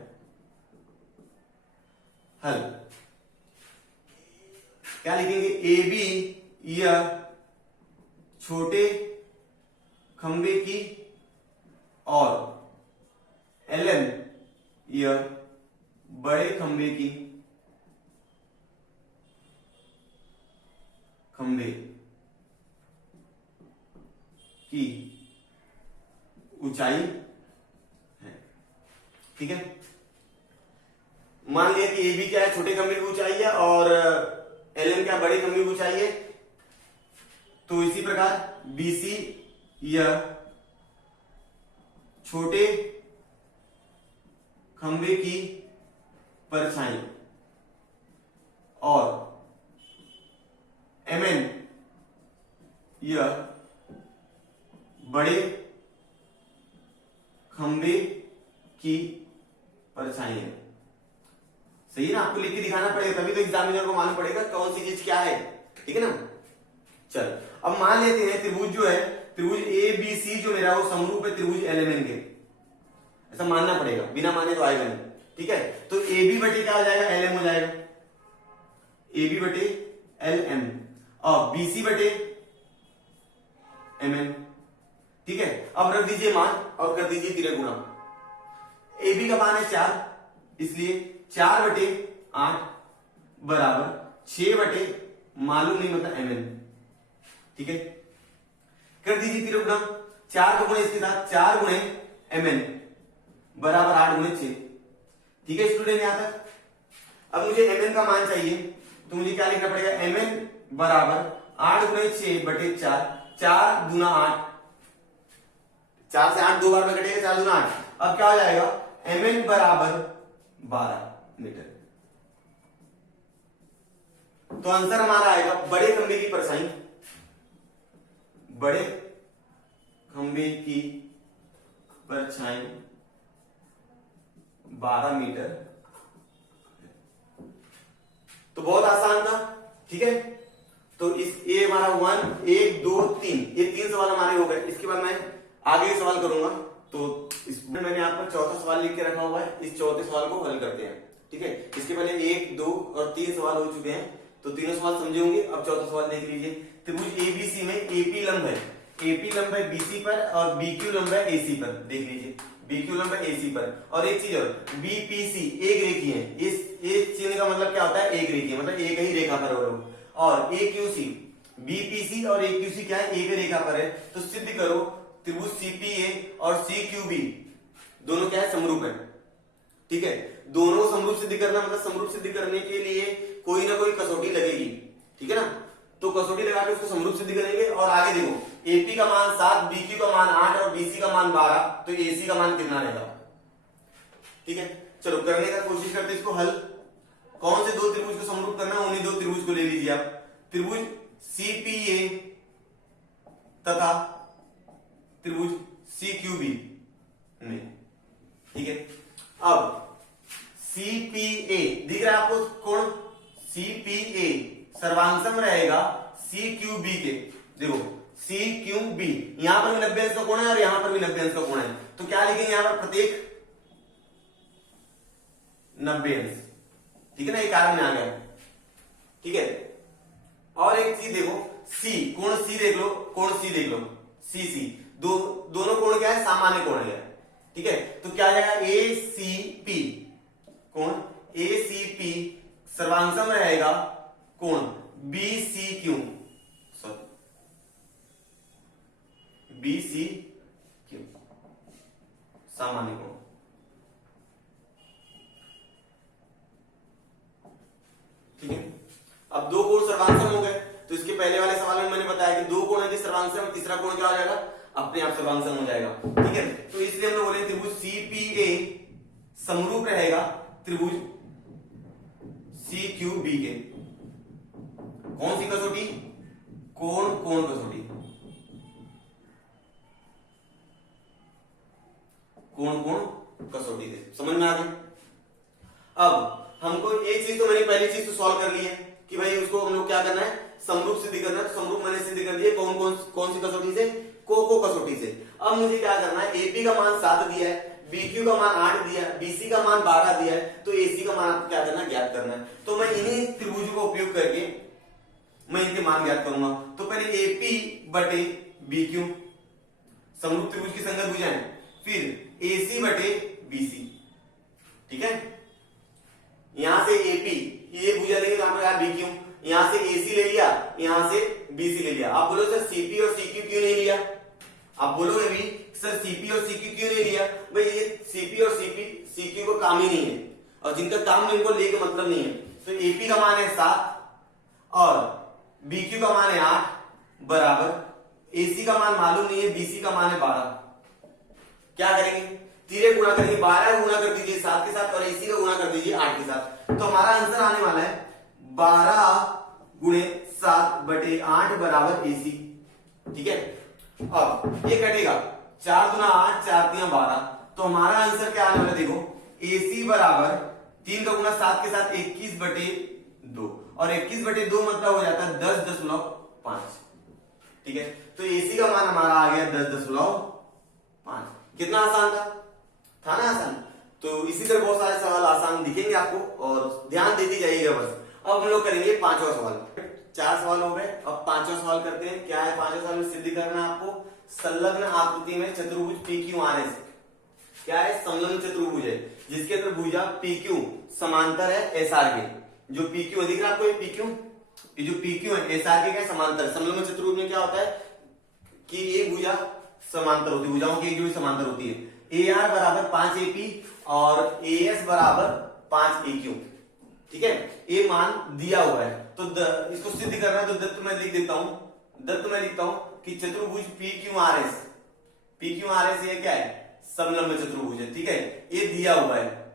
हल क्या लिखेंगे, ए बी यह छोटे खंबे की और एल एम यह बड़े खंबे की ऊंचाई है, ठीक है। मान लिया कि ए बी क्या है, छोटे खंबे की ऊंचाई है, और एल एम क्या बड़े खंबे की ऊंचाई है। तो इसी प्रकार बी सी यह छोटे खंबे की परछाई और एम एन यह बड़े खंबे की परछाई है। सही है ना, आपको लिख के दिखाना पड़ेगा, तभी तो एग्जामिनर को मालूम पड़ेगा कौन सी चीज क्या है, ठीक है ना। चल अब मान लेते हैं त्रिभुज जो है, त्रिभुज ए बी सी जो मेरा वो समरूप है त्रिभुज एल एम एन के, ऐसा मानना पड़ेगा, बिना माने तो आएगा नहीं, ठीक है। तो ए बी बटे क्या हो जाएगा, एल एम हो जाएगा, ए बी बटे एल एम और बी सी बटे एम एन, ठीक है। अब रख दीजिए मान और कर दीजिए तिरे गुणा। ए बी का मान है 4, इसलिए 4/8 बराबर 6 मालूम नहीं मतलब एम एन, ठीक है। कर दीजिए तिरे गुणा, 4 का गुणे इसके साथ 4 गुणे mn बराबर 8 गुणे 6। ठीक है स्टूडेंट, यहां तक। अब मुझे mn का मान चाहिए, तो मुझे क्या लिखना पड़ेगा, mn बराबर 8 गुणे 6 बटे 4, 4 दूना 8, 4 से 8 दो बार में कटेगा, 4 दूना 8। अब क्या हो जाएगा, mn बराबर 12 मीटर। तो आंसर हमारा आएगा बड़े खंबे की परछाई, बड़े खंबे की परछाई 12 मीटर। तो बहुत आसान था। ठीक है, तो इस ये हमारा 1 2 3 ये 3 सवाल हमारे हो गए। इसके बाद मैं आगे सवाल करूंगा। तो इसमें मैंने यहाँ पर चौथा सवाल लिख के रखा हुआ है, इस चौथे सवाल को हल करते हैं। ठीक है, इसके पहले 1 2 और 3 सवाल हो चुके हैं, तो तीनों सवाल समझे होंगे। अब चौथा सवाल देख लीजिए। त्रिभुज एबीसी में एपी लंब है, एपी लंब है बीसी पर और बीक्यू लंब है एसी पर। देख लीजिए, बीक्यू लंब है एसी पर। और एक चीज और, बीपीसी एक रेखीय है। इस चिन्ह का मतलब क्या होता है, एक रेखीय, मतलब एक ही रेखा पर वो लोग। और एक्यूसी, बीपीसी और एक्यूसी क्या है, एक रेखा पर है। तो सिद्ध करो त्रिभुज सीपीए और सीक्यूबी दोनों क्या है, समरूप है। ठीक है, दोनों समरूप सिद्ध करना मतलब समरूप सिद्ध करने के लिए कोई ना कोई कसौटी लगेगी। ठीक है ना, तो कसौटी लगा के उसको समरूप सिद्ध करेंगे। और आगे देखो, एपी का मान 7, बीक्यू का मान 8 और बीसी का मान 12, तो एसी का मान कितना रहेगा। ठीक है, चलो करने का कोशिश करते इसको हल। कौन से दो त्रिभुज को समरूप करना है, उन्हीं दो त्रिभुज को ले लीजिए आप। त्रिभुज सीपीए तथा त्रिभुज सीक्यूबी में। ठीक है, अब सीपीए दिख रहा है आपको कोण, सीपीए सर्वांगसम रहेगा सीक्यूबी के। देखो सीक्यूबी, यहां पर भी 90 अंश का कोण है और यहां पर भी 90 अंश का कोण है। तो क्या लिखेंगे यहां पर, प्रत्येक 90 अंश। ठीक है ना, ये कारण में आ गया। ठीक है, और एक चीज देखो, सी कोण, सी देख लो, कोण सी देख लो, सी सी दोनों कोण क्या है, सामान्य कोण है। ठीक है, तो क्या आ जाएगा, ए सी पी कोण, ए सी पी सर्वांगसम रहेगा कोण B C Q, sorry B C Q, सामान्य कोण। ठीक है, अब दो कोण सर्वांगसम हो गए। तो इसके पहले वाले सवाल में मैंने बताया कि दो कोण यदि सर्वांगसम, तीसरा कोण क्या हो जाएगा, अपने आप सर्वांगसम हो जाएगा। ठीक है, तो इसलिए हम लोग बोले त्रिभुज सीपीए समरूप रहेगा त्रिभुज सीक्यूबी के। कौन सी कसौटी, कोण कोण कसौटी, कोण कोण कसौटी से। समझ में आ गया। अब हमको एक चीज तो मैंने पहली चीज तो सॉल्व कर ली है कि भाई उसको हम लोग क्या करना है, समरूप सिद्ध करना है। तो समरूप मैंने सिद्ध कर दिया कौन सी कसौटी से, को कसौटी से। अब मुझे क्या करना है, एपी का मान 7 दिया है, बीक्यू का मान 8 दिया है, बीसी का मान 12 दिया है, तो एसी का मान आपको क्या करना है, ज्ञात करना है। तो मैं इन्हीं त्रिभुजों का उपयोग करके मैं इनके मान ज्ञात करूंगा। तो पहले एपी बटे बीक्यू समरूप त्रिभुज की संगत भुजाएं, फिर एसी बटे बीसी। ठीक है, यहां से एपी ये भुजा लेंगे, यहां पर बीक्यू, यहां से एसी ले लिया, यहां से बीसी ले लिया। आप बोलो सर सीपी और सीक्यू क्यों नहीं लिया, आप बोलोगे भी सर सीपी और सीक्यू क्यों नहीं लिया। भाई ये सीपी और सीक्यू को काम ही नहीं है, और जिनका काम है इनको लेके मतलब नहीं है। तो एपी का मान है 7 और बीक्यू का मान है 8 बराबर एसी का मान मालूम नहीं है, बीसी का मान है 12। क्या करेंगे, तीरे गुणा करेंगे, 12 गुणा कर दीजिए 7 के साथ और एसी का गुणा कर दीजिए 8 के साथ। तो हमारा आंसर आने वाला है 12 गुणे 7 बटे 8 बराबर एसी। ठीक है, अब ये कटेगा, 4 दूना 8, 4 तिया 12। तो हमारा आंसर क्या आने वाला है, देखो एसी बराबर 3 का गुणा 7 के साथ 21 बटे 2 और 21 बटे 2 मतलब हो जाता है 10.5। ठीक है, तो एसी का मान हमारा आ गया 10.5। कितना आसान था ना आसान। तो इसी तरह बहुत सारे सवाल आसान दिखेंगे आपको और ध्यान देती जाइएगा बस। अब हम लोग करेंगे 5वां सवाल। 4 सवाल हो गए, अब 5वां सवाल करते हैं। क्या है 5वां सवाल में, सिद्ध करना आपको संलग्न आकृति में चतुर्भुज PQRS क्या है, संलग्न चतुर्भुज है जिसके अंदर भुजा PQ समांतर है SR के। जो PQ दिख रहा है आपको, ये PQ, ये जो PQ है SR के क्या समांतर है। संलग्न चतुर्भुज में क्या होता है कि ये भुजा समांतर होती है, भुजाओं की एक जोड़ी समांतर होती है। ए आर बराबर 5 AP और ए एस बराबर 5 AQ। ठीक है, ये मान दिया हुआ है तो इसको सिद्ध करना है तो दत्त मैं लिख देता हूं, दत्त मैं लिखता हूं कि चतुर्भुज PQRS, PQRS ये क्या है, समलंब चतुर्भुज है। ठीक है, ये दिया हुआ है,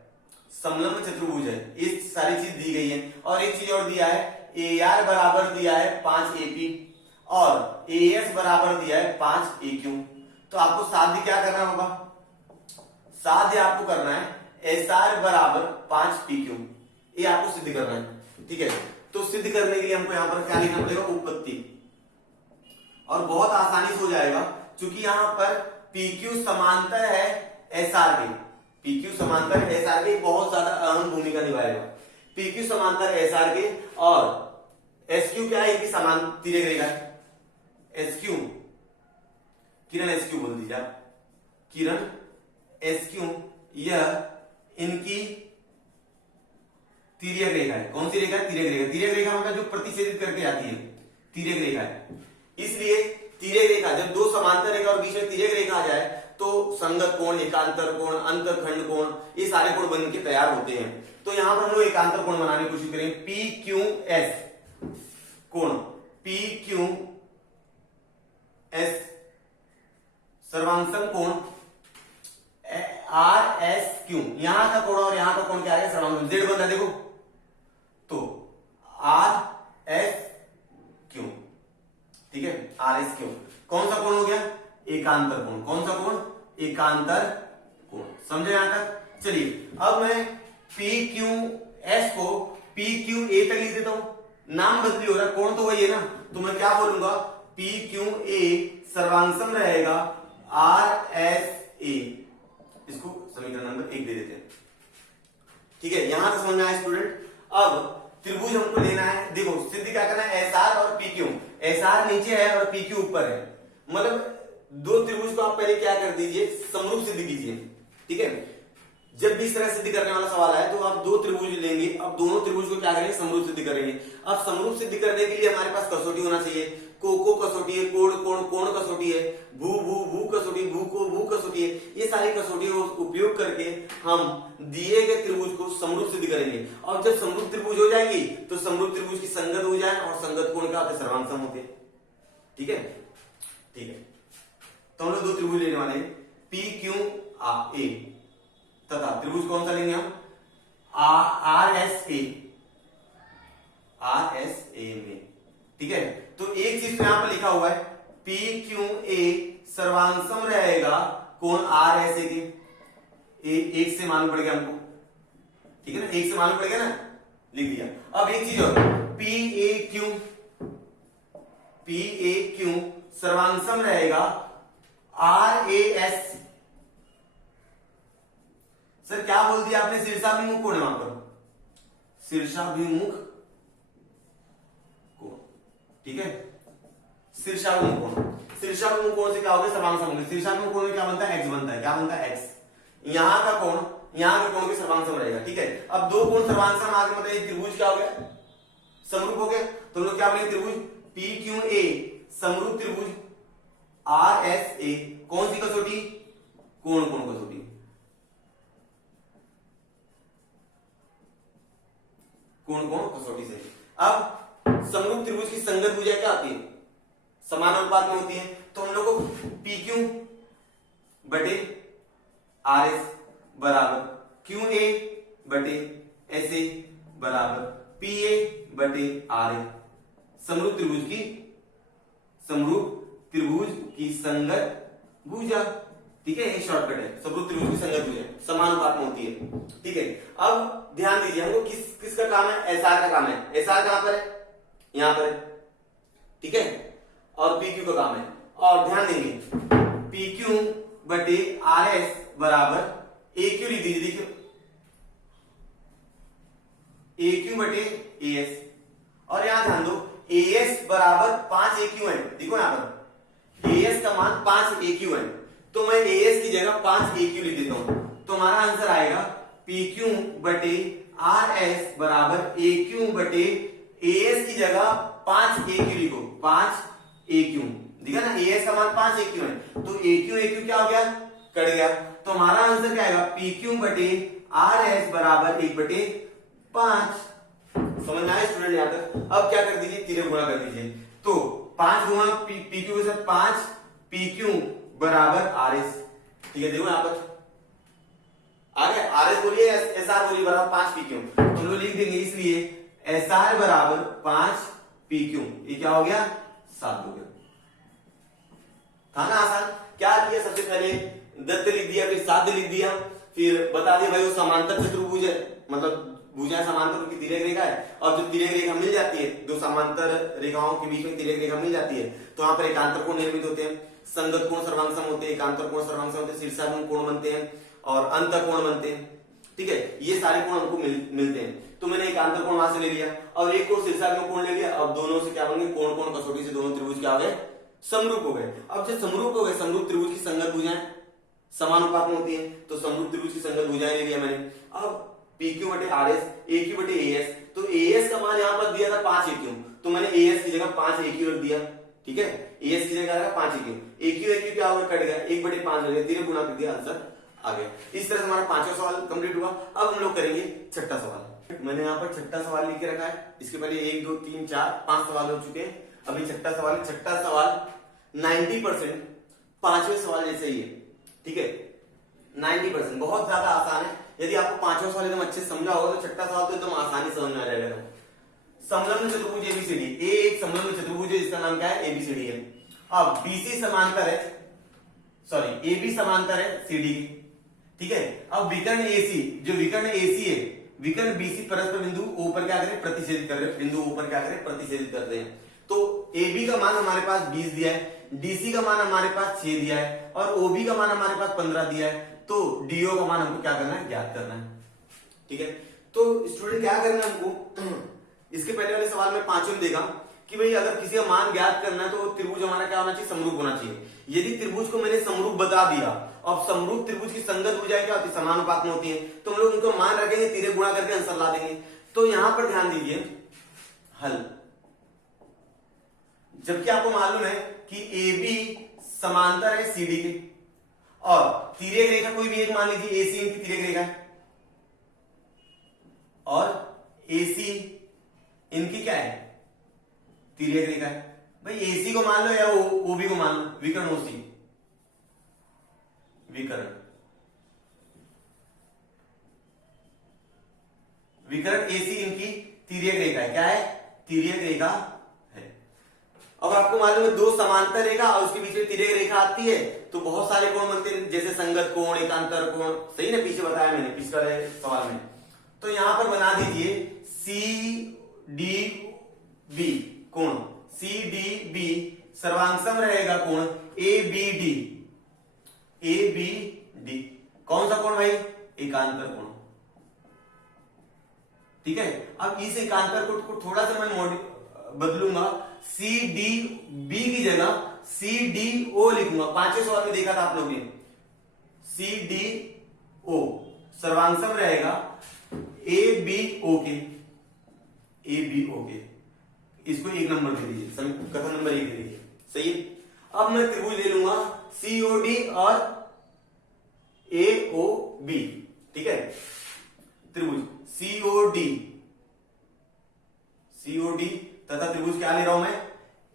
समलंब चतुर्भुज है, ये सारी चीज दी गई है। और एक चीज और दिया है, ए आर बराबर दिया है 5 AP और ए एस बराबर दिया है 5 AQ। तो आपको साध्य क्या करना होगा, साध्य आपको करना है एस आर बराबर 5 PQ, ये आपको सिद्ध करना है। ठीक है, तो सिद्ध करने के लिए हमको यहां पर क्या लिखना पड़ेगा, उत्पत्ति, और बहुत आसानी से हो जाएगा क्योंकि यहां पर PQ समांतर है SR के, PQ समांतर SR के बहुत ज्यादा अहम भूमिका निभाएगा। PQ समांतर SR के और SQ क्या है, इनकी समान तिर्यक रेखा है। SQ किरण SQ बोल दीजिए आप, किरण SQ यह इनकी तिर्यक रेखा है। कौन सी रेखा है, तिर्यक रेखा। तिर्यक रेखा मतलब जो प्रतिच्छेदित करके आती है, तिर्यक रेखा है। इसलिए तिर्यक रेखा जब दो समांतर रेखा और बीच में तिर्यक रेखा आ जाए तो संगत कोण, एकांतर कोण, अंतखंड कोण, ये सारे कोण बन के तैयार होते हैं। तो यहां पर हम लोग एकांतर कोण बनाने की कोशिश करें, PQS कोण, PQS सर्वांशम कोण RSQ, यहां का कोण और यहां का कोण क्या है, सर्वांशम, जेड बन रहा है देखो, तो RSQ। ठीक है, RSQ कौन सा कोण हो गया, एकांतर कोण। कौन सा कोण, एकांतर कोण। समझे यहां तक। चलिए अब मैं PQS को PQA तक लिख देता हूं, नाम बदली हो रहा है, कोण तो वही है ना, तो मैं क्या बोलूंगा, PQA सर्वांशम रहेगा RSA। इसको समीकरण नंबर 1 दे देते हैं। ठीक है, यहां से समझ में आया स्टूडेंट। अब त्रिभुज हमको लेना है, देखो सिद्ध क्या करना है, SR और PQ, SR नीचे है और PQ ऊपर है, मतलब दो त्रिभुज को आप पहले क्या कर दीजिए, समरूप सिद्ध कीजिए। ठीक है, जब भी इस तरह सिद्ध करने वाला सवाल आए तो आप दो त्रिभुज लेंगे, अब दोनों त्रिभुज को क्या करेंगे, समरूप सिद्ध करेंगे। अब समरूप सिद्ध करने के लिए हमारे पास कसौटी होना चाहिए, को कसौटी है, कोण कोण कोण कसौटी है, भू भू भू कसौटी, भू को भू कसौटी है। ये सारी कसौटियों का उपयोग करके हम दिए गए त्रिभुज को समरूप सिद्ध करेंगे। और जब समरूप त्रिभुज हो जाएगी तो समरूप त्रिभुज की संगत हो जाए और संगत कोण क्या होते हैं, सर्वांशम होते हैं। ठीक है, ठीक है, तो हम लोग दो त्रिभुज लेने वाले हैं, PQA तथा त्रिभुज कौन सा लेंगे हम, RSA, RSA में। ठीक है, तो एक चीज तो यहां पर लिखा हुआ है, PQA सर्वांशम रहेगा कोण RSA के, एक से मालूम पड़ गया हमको। ठीक है ना, एक से मालूम पड़ गया ना, लिख दिया। अब एक चीज और, PAQ सर्वांशम रहेगा RAS। सर क्या बोल दिया आपने, शीर्षाभिमुख कोण है वहां पर, शीर्षाभिमुख कोण। ठीक है, शीर्षाभिमुख कोण, शीर्षाभिमुख कोण से क्या हो गया, सर्वांशम हो गया। शीर्षाभिमुख कोण में क्या बनता है, x बनता है। क्या बनता है, x। यहां का कोण, यहां का कोण भी सर्वांशम रहेगा। ठीक है, अब दो कोण सर्वांशम आ गए, मतलब एक त्रिभुज क्या हो गया, समरूप हो गया। तो लोग क्या बोलेंगे, त्रिभुज PQA समरूप त्रिभुज RSA, कौन सी कसौटी, कोण कोण कसौटी, कोण कोण कसौटी से। अब समरूप त्रिभुज की संगत भुजा क्या आती है, समान अनुपात में होती है। तो हम लोग को PQ बटे RS बराबर QA बटे SA बराबर PA बटे RA, समरूप त्रिभुज की संगत भुजा। ठीक है, एक शॉर्टकट है, समरूप त्रिभुज की संगत भुजा समान अनुपात में होती है। ठीक है, अब ध्यान दीजिए, हमको किसका काम है, SR का काम है। SR कहां पर है, यहां पर है। ठीक है, और PQ का काम है, और ध्यान देंगे PQ बटे RS बराबर AQ लिख दीजिए, देखिए AQ बटे AS, और यहां ध्यान दो AS बराबर 5 AQ है। देखो यहां पर AS का मान 5 AQ है, तो मैं AS की जगह 5 AQ लिख देता हूं, तो हमारा आंसर आएगा PQ बटे RS बराबर AQ बटे AS की जगह 5 AQ लिखो, 5 AQ। दिखा ना, AS का मान 5 AQ है, तो AQ क्या हो गया, कट गया। तो हमारा आंसर क्या आएगा, PQ बटे RS बराबर 1/5। समझ में आया स्टूडेंट यहां तक? अब क्या कर दीजिए, तिरक गुणा कर दीजिए। तो 5 गुणा PQ के साथ 5, PQ बराबर RS। ठीक है, देखो यहां पर आ गया, RS बोलिए SR बोलिए बराबर 5 PQ, तो हम लोग लिख देंगे इसलिए SR बराबर 5 PQ। ये क्या हो गया, 7 हो गया। था ना आसान? क्या किया, सबसे पहले दत्त लिख दिया, फिर साध्य लिख दिया, फिर बता दिया भाई वो समांतर चतुर्भुज है, मतलब भुजा समांतर उनकी तिर्यक रेखा है, और जो तिर्यक रेखा मिल जाती है, दो समांतर रेखाओं के बीच में तिर्यक रेखा मिल जाती है, तो यहाँ पर एकांतर कोण निर्मित होते हैं, संगत कोण सर्वांगसम होते हैं, एकांतर कोण सर्वांगसम होते हैं, शीर्षाभिमुख कोण बनते हैं और अंतःकोण बनते हैं। ठीक है, ये सारे कोण हमको मिलते हैं। तो मैंने एकांतर कोण वहां से ले लिया और एक कोण शीर्षाभिमुख कोण ले लिया। अब दोनों से क्या बन गए, कोण कोण कसौटी से दोनों त्रिभुज क्या हो गए, समरूप हो गए। अब जब समरूप हो गए, समरूप त्रिभुज की संगत भुजाएं समानुपात में होती है, तो समरूप त्रिभुज की संगत भुजाएं ले लिया मैंने। अब PQ बटे RS, AQ बटे AS, तो AS का मान यहाँ पर दिया था 5 AQ, तो मैंने AS की जगह 5 AQ रख दिया। ठीक है, AS की जगह 5 AQ क्या होगा, कट गया, 1/5 हो गया, तिरक गुणा कर दिया, आंसर आ गया। इस तरह से हमारा 5वां सवाल कंप्लीट हुआ। अब हम लोग करेंगे छठा सवाल। मैंने यहाँ पर छठा सवाल लिख के रखा है, इसके पहले 1 2 3 4 5 सवाल हो चुके हैं, अभी छठा सवाल। छठा सवाल 90% 5वें सवाल जैसे ही है। ठीक है, 90% बहुत ज्यादा आसान है। यदि आपको 5वां सवाल एकदम अच्छे समझा होगा तो छठा सवाल तो एकदम आसानी समझ में आ जाएगा। समलग्न चतुर्भुज ABCD, एक समलग्न चतुर्भुज है जिसका नाम क्या है, ABCD है। अब BC समांतर है, सॉरी AB समांतर है CD की। ठीक है, अब विकर्ण AC, जो विकर्ण AC है, विकर्ण BC परस्पर बिंदु O पर क्या करें, प्रतिच्छेदित कर रहे हैं, बिंदु O पर क्या करें, प्रतिच्छेदित कर रहे हैं। तो AB का मान हमारे पास 20 दिया है, DC का मान हमारे पास 6 दिया है और OB का मान हमारे पास 15 दिया है। तो DO का मान हमको क्या करना है, ज्ञात करना है। ठीक है, तो स्टूडेंट क्या करना है हमको, इसके पहले वाले सवाल में 5वें में देखा कि भाई अगर किसी का मान ज्ञात करना है तो त्रिभुज हमारा क्या होना चाहिए, समरूप होना चाहिए। यदि त्रिभुज को मैंने समरूप बता दिया, अब समरूप त्रिभुज की संगत भुजाएं क्या होती है, समानुपात में होती है, तो हम लोग उनको मान रखेंगे, तिरक गुणा करके आंसर ला देंगे। तो यहां पर ध्यान दीजिए, हल, जबकि आपको मालूम है कि AB समांतर है CD के, और तिर्यक रेखा कोई भी एक मान लीजिए, AC इनकी तिर्यक रेखा है और AC इनकी क्या है, तिर्यक रेखा है। भाई AC को मान लो या OB को मान लो, विकर्ण OC, विकर्ण AC इनकी तिर्यक रेखा है, क्या है, तिर्यक रेखा है। अब आपको मालूम है दो समांतर रेखा और उसके बीच में तिर्यक रेखा आती है, तो बहुत सारे कोण बनते हैं, जैसे संगत कोण, एकांतर कोण, सही ना, पीछे बताया मैंने पिछले सवाल में। तो यहां पर बना दीजिए CDB कोण, CDB सर्वांगसम रहेगा कोण ABD, ABD कौन सा कोण भाई, एकांतर कोण। ठीक है, अब इस एकांतर कोण को थोड़ा सा मैं बदलूंगा, CDB की जगह CDO लिखूंगा। 5वें सवाल में देखा था आप लोगों ने, CDO सर्वांगसम रहेगा ABO के, इसको 1 नंबर दे दीजिए, कथन नंबर 1 दे दीजिए, सही है। अब मैं त्रिभुज ले लूंगा COD और AOB। ठीक है, त्रिभुज COD तथा त्रिभुज क्या ले रहा हूं मैं,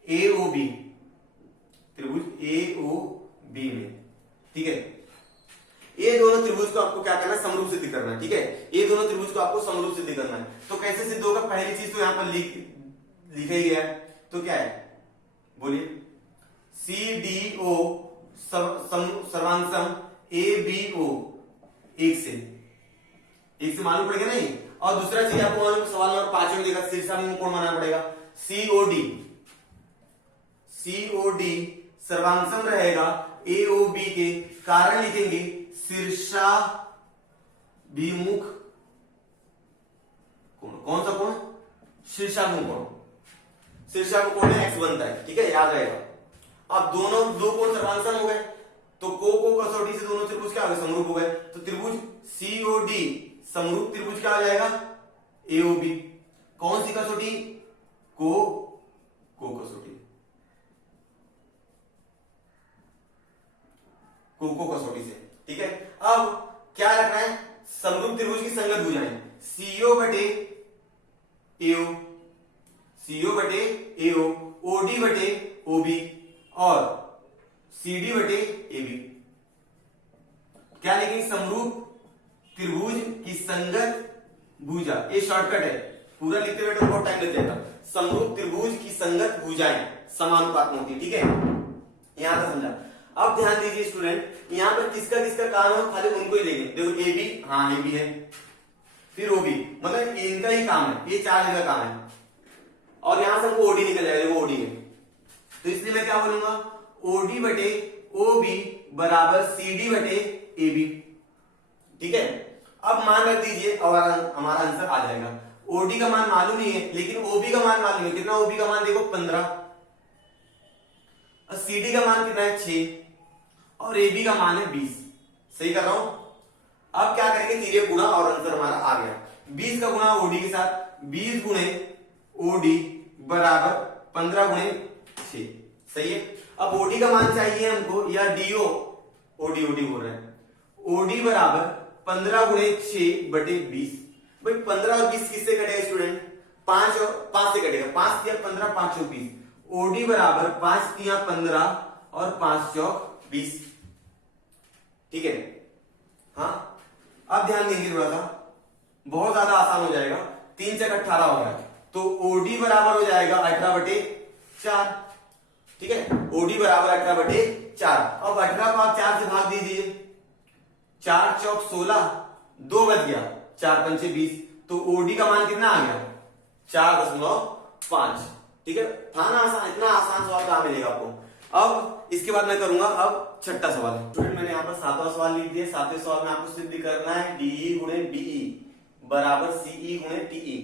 AOB, त्रिभुज AOB में। ठीक है, ये दोनों त्रिभुज को आपको क्या करना है, समरूप सिद्ध करना है। ठीक है, ये दोनों त्रिभुज को आपको समरूप सिद्ध करना है। तो कैसे सिद्ध होगा, पहली चीज तो यहां पर लिखा ही गया है, तो क्या है, बोलिए, CDO सर्वांगसम ABO, एक से मालूम पड़ेगा नहीं। और दूसरा चीज आपको मालूम, सवाल नंबर 5 में देखा, शीर्षाभिमुख कोण बनाना पड़ेगा, COD सर्वांगसम रहेगा AOB के, कारण लिखेंगे शीर्षाभिमुख कोण। कौन सा कोण, शीर्षाभिमुख कोण, शीर्षाभिमुख कोण में X बनता है। ठीक है, याद रहेगा। अब दोनों दो कोण सर्वांगसम हो गए, तो को कसौटी से दोनों त्रिभुज क्या हो गए, समरूप हो गए। तो त्रिभुज COD समरूप त्रिभुज क्या आ जाएगा, AOB। कौन सी कसौटी, को कसौटी, को कसौटी से। ठीक है, अब क्या रखना है, समरूप त्रिभुज की संगत भुजाएं CO बटे AO, CO बटे AO, OD बटे OB और CD बटे AB। क्या लिखेंगे, समरूप त्रिभुज की संगत भुजा, ये शॉर्टकट है, पूरा लिखते हुए बहुत टाइम लग जाएगा। समरूप त्रिभुज की संगत भुजाएं समानुपात में होती है, ठीक है, यहां तक समझा। अब ध्यान दीजिए स्टूडेंट, यहाँ पर किसका किसका काम है, खाली उनको ही देंगे। देखो AB, हाँ AB है, फिर OB, मतलब इनका ही काम है, ये 4 जगह काम है, और यहां से हमको OD निकल जाएगा, वो OD है, तो इसलिए मैं क्या बोलूंगा, OD बटे OB बराबर CD बटे AB, ठीक है। अब मान रख दीजिए और हमारा आंसर आ जाएगा। OD का मान मालूम नहीं है, लेकिन OB का मान मालूम है, कितना OB का मान देखो 15, और CD का मान कितना है 6, और AB का मान है 20, सही कर रहा हूं। अब क्या करेंगे, तिर्यक गुणा और आंसर हमारा आ गया। 20 का गुणा OD के साथ, 20 गुणे OD बराबर 15 गुणे 6, सही है। अब OD का मान चाहिए हमको, या DO, OD बोल रहे हैं, OD बराबर 15 गुणे 6 बटे 20। भाई 15 और 20 किससे कटेगा स्टूडेंट, 5 और 5 से कटेगा, 5 तिया 15, 5 चौक 20, OD बराबर 5 तिया 15 और 5 चौक 20, ठीक है। हाँ, अब ध्यान देंगे थोड़ा सा, बहुत ज्यादा आसान हो जाएगा, 3 चक 18 हो गया, तो OD बराबर हो जाएगा 18 बटे 4, ठीक है, OD बराबर 18 बटे 4। अब 18 को आप 4 से भाग दीजिए, 4 चौक 16, 2 बच गया, 4 पंचे 20, तो OD का मान कितना आ गया 4.5, ठीक है। था ना आसान, इतना आसान सवाल कहां मिलेगा आपको। अब इसके बाद मैं करूंगा अब छठा सवाल। स्टूडेंट मैंने यहाँ पर 7वां सवाल लिख दिया। 7वें सवाल में आपको सिद्ध करना है DE गुणे BE बराबर CE गुणे TE,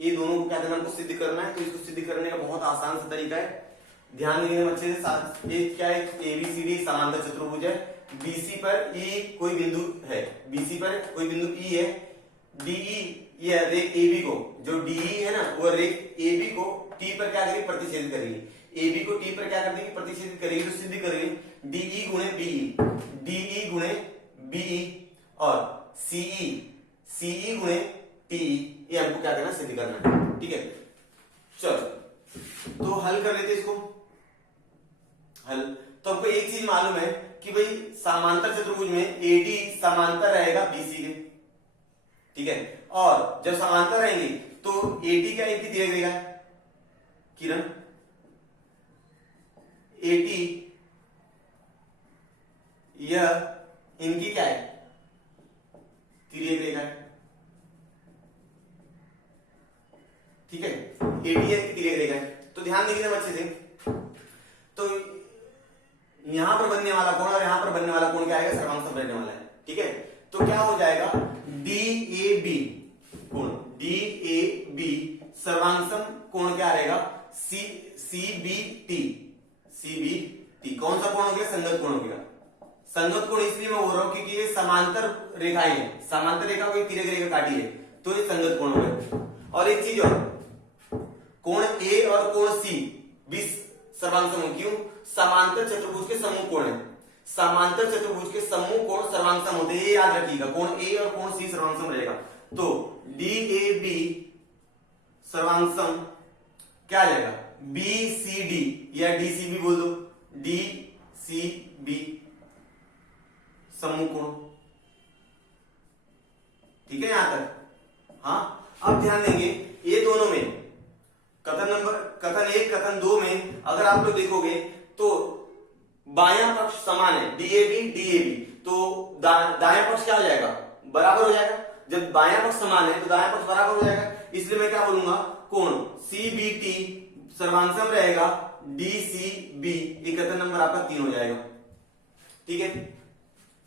ये दोनों को क्या करना हमको सिद्ध करना है। तो इसको सिद्ध करने का बहुत आसान सा तरीका है, ध्यान देंगे अच्छे से। ये क्या है, ABCD समांतर चतुर्भुज है, BC पर E कोई बिंदु है, BC पर कोई बिंदु E है, DE ये रेख AB को, जो DE है ना वो रेख AB को T पर क्या करेगी, प्रतिच्छेद करेगी, AB को T पर क्या कर देगी, प्रतिच्छेद करेगी, तो सिद्ध करेगी DE गुणे BE, DE गुणे BE और CE गुणे TE, ये हमको क्या करना, सिद्ध करना है, ठीक है। चलो तो हल कर लेते इसको। हल तो हमको एक चीज मालूम है कि भाई समांतर चतुर्भुज में AD समांतर रहेगा BC के, ठीक है, और जब समांतर रहेंगे तो AD क्या इनकी दिया गया किरण, AT यह इनकी क्या है, तिर्यक रेखा है, ठीक है, AT इनकी तिर्यक रेखा है। तो ध्यान देंगे ना अच्छे से, तो यहां पर बनने वाला कोण और यहां पर बनने वाला कोण क्या आएगा, सर्वांग बनने वाला है, ठीक है। तो क्या हो जाएगा, DAB कोण, DAB सर्वांगसम कोण क्या रहेगा, CBT, कौन सा कोण हो गया, संगत कोण हो गया। संगत कोण इसलिए मैं बोल रहा हूं क्योंकि ये समांतर रेखाएं हैं, समांतर रेखा को तिर्यक रेखा काटी है, तो ये संगत कोण हो गया। और एक चीज और, कोण A और कोण C 20 सर्वांग समूह, क्यों, समांतर चतुर्भुज के समूह कोण है, समांतर चतुर्भुज के समूह कोण सर्वांग सम होते हैं, ये याद रखिएगा, कोण A और कोण C सर्वांग सम रहेगा। तो DAB सर्वांग सम क्या आ जाएगा, BCD या DCB बोल दो, DCB समूह कोण, ठीक है यहां तक। हाँ, अब ध्यान देंगे ये दोनों में कथन 1 कथन 2 में अगर आप लोग देखोगे तो बायां पक्ष समान है, DAB, तो दायां पक्ष क्या हो जाएगा, बराबर हो जाएगा। जब बायां पक्ष समान है तो दायां पक्ष बराबर हो जाएगा, इसलिए मैं क्या बोलूंगा, कोण CBT सर्वांगसम रहेगा DCB, ये कथन नंबर आपका 3 हो जाएगा, ठीक है।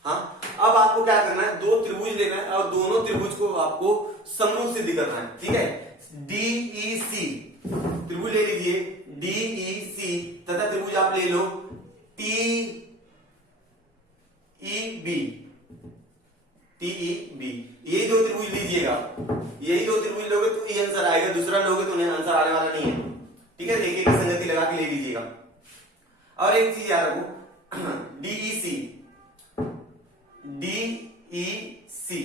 हाँ, अब आपको क्या करना है, 2 त्रिभुज लेना है और दोनों त्रिभुज को आपको समरूप सिद्ध करना है, ठीक है। DEC त्रिभुज ले लीजिए, DEC तथा त्रिभुज आप ले लो TEB, ये 2 त्रिभुज लीजिएगा, यही 2 त्रिभुज लोगे तो ये आंसर आएगा, दूसरा लोगे तो आंसर आने वाला नहीं है, ठीक है। एक एक संगति लगा के ले लीजिएगा। और एक चीज याद रखो, DEC डी ई सी,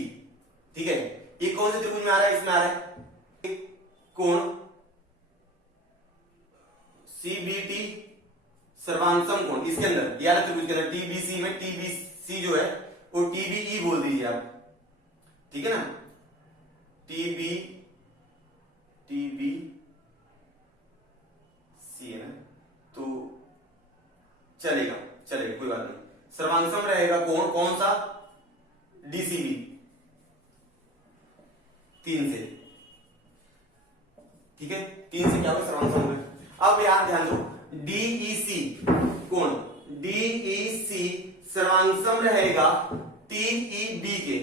ठीक है। ये कौन से त्रिभुज में आ रहा है? इसमें आ रहा है एक कोण सीबीटी सर्वांशम कोण, इसके अंदर ये त्रिभुज के अंदर टीबीसी में, टीबीसी जो है वो टीबीई बोल दीजिए आप, ठीक है ना, टीबी सी है ना, तो चलेगा कोई बात नहीं। सर्वांशम रहेगा कोण कौन सा? डीसीबी, 3 से, ठीक है, 3 से क्या होगा? सर्वांशम में। अब यहां ध्यान दो, डीईसी कोण, डीईसी सर्वांशम रहेगा टीईबी के,